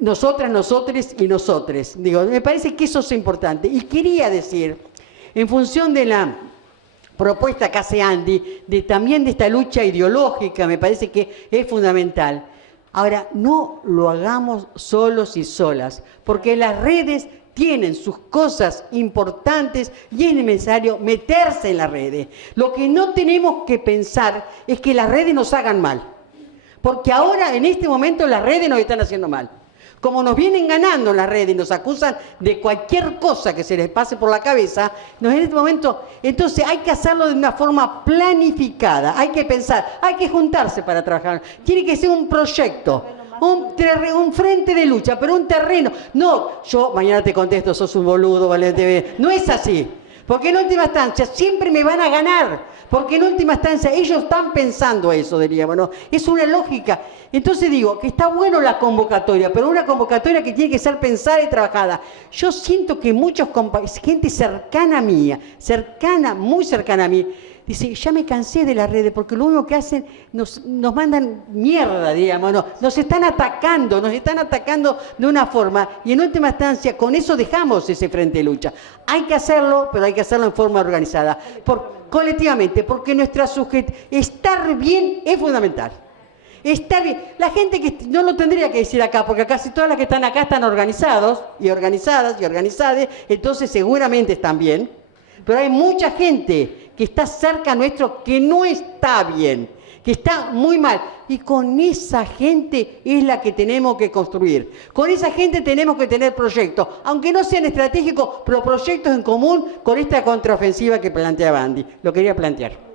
Nosotras, nosotres y nosotres. Digo, me parece que eso es importante. Y quería decir, en función de la propuesta que hace Andy, también de esta lucha ideológica, me parece que es fundamental. Ahora, no lo hagamos solos y solas, porque las redes tienen sus cosas importantes y es necesario meterse en las redes. Lo que no tenemos que pensar es que las redes nos hagan mal, porque ahora, en este momento, las redes nos están haciendo mal. Como nos vienen ganando en las redes y nos acusan de cualquier cosa que se les pase por la cabeza, en este momento, entonces hay que hacerlo de una forma planificada, hay que pensar, hay que juntarse para trabajar. Tiene que ser un proyecto, un frente de lucha, pero un terreno. No, yo mañana te contesto, sos un boludo, vale, no es así. Porque en última instancia siempre me van a ganar. Porque en última instancia ellos están pensando eso, diríamos, ¿no? Es una lógica. Entonces digo que está bueno la convocatoria, pero una convocatoria que tiene que ser pensada y trabajada. Yo siento que gente cercana a mí, muy cercana a mí, dice, ya me cansé de las redes, porque lo único que hacen, nos mandan mierda, digamos, ¿no? Nos están atacando de una forma, y en última instancia, con eso dejamos ese frente de lucha. Hay que hacerlo, pero hay que hacerlo en forma organizada, colectivamente, porque estar bien es fundamental. Estar bien. La gente que no lo tendría que decir acá, porque casi todas las que están acá están organizados, y organizadas, y organizadas, entonces seguramente están bien, pero hay mucha gente que está cerca nuestro que no está bien, que está muy mal. Y con esa gente es la que tenemos que construir. Con esa gente tenemos que tener proyectos, aunque no sean estratégicos, pero proyectos en común con esta contraofensiva que planteaba Andy. Lo quería plantear.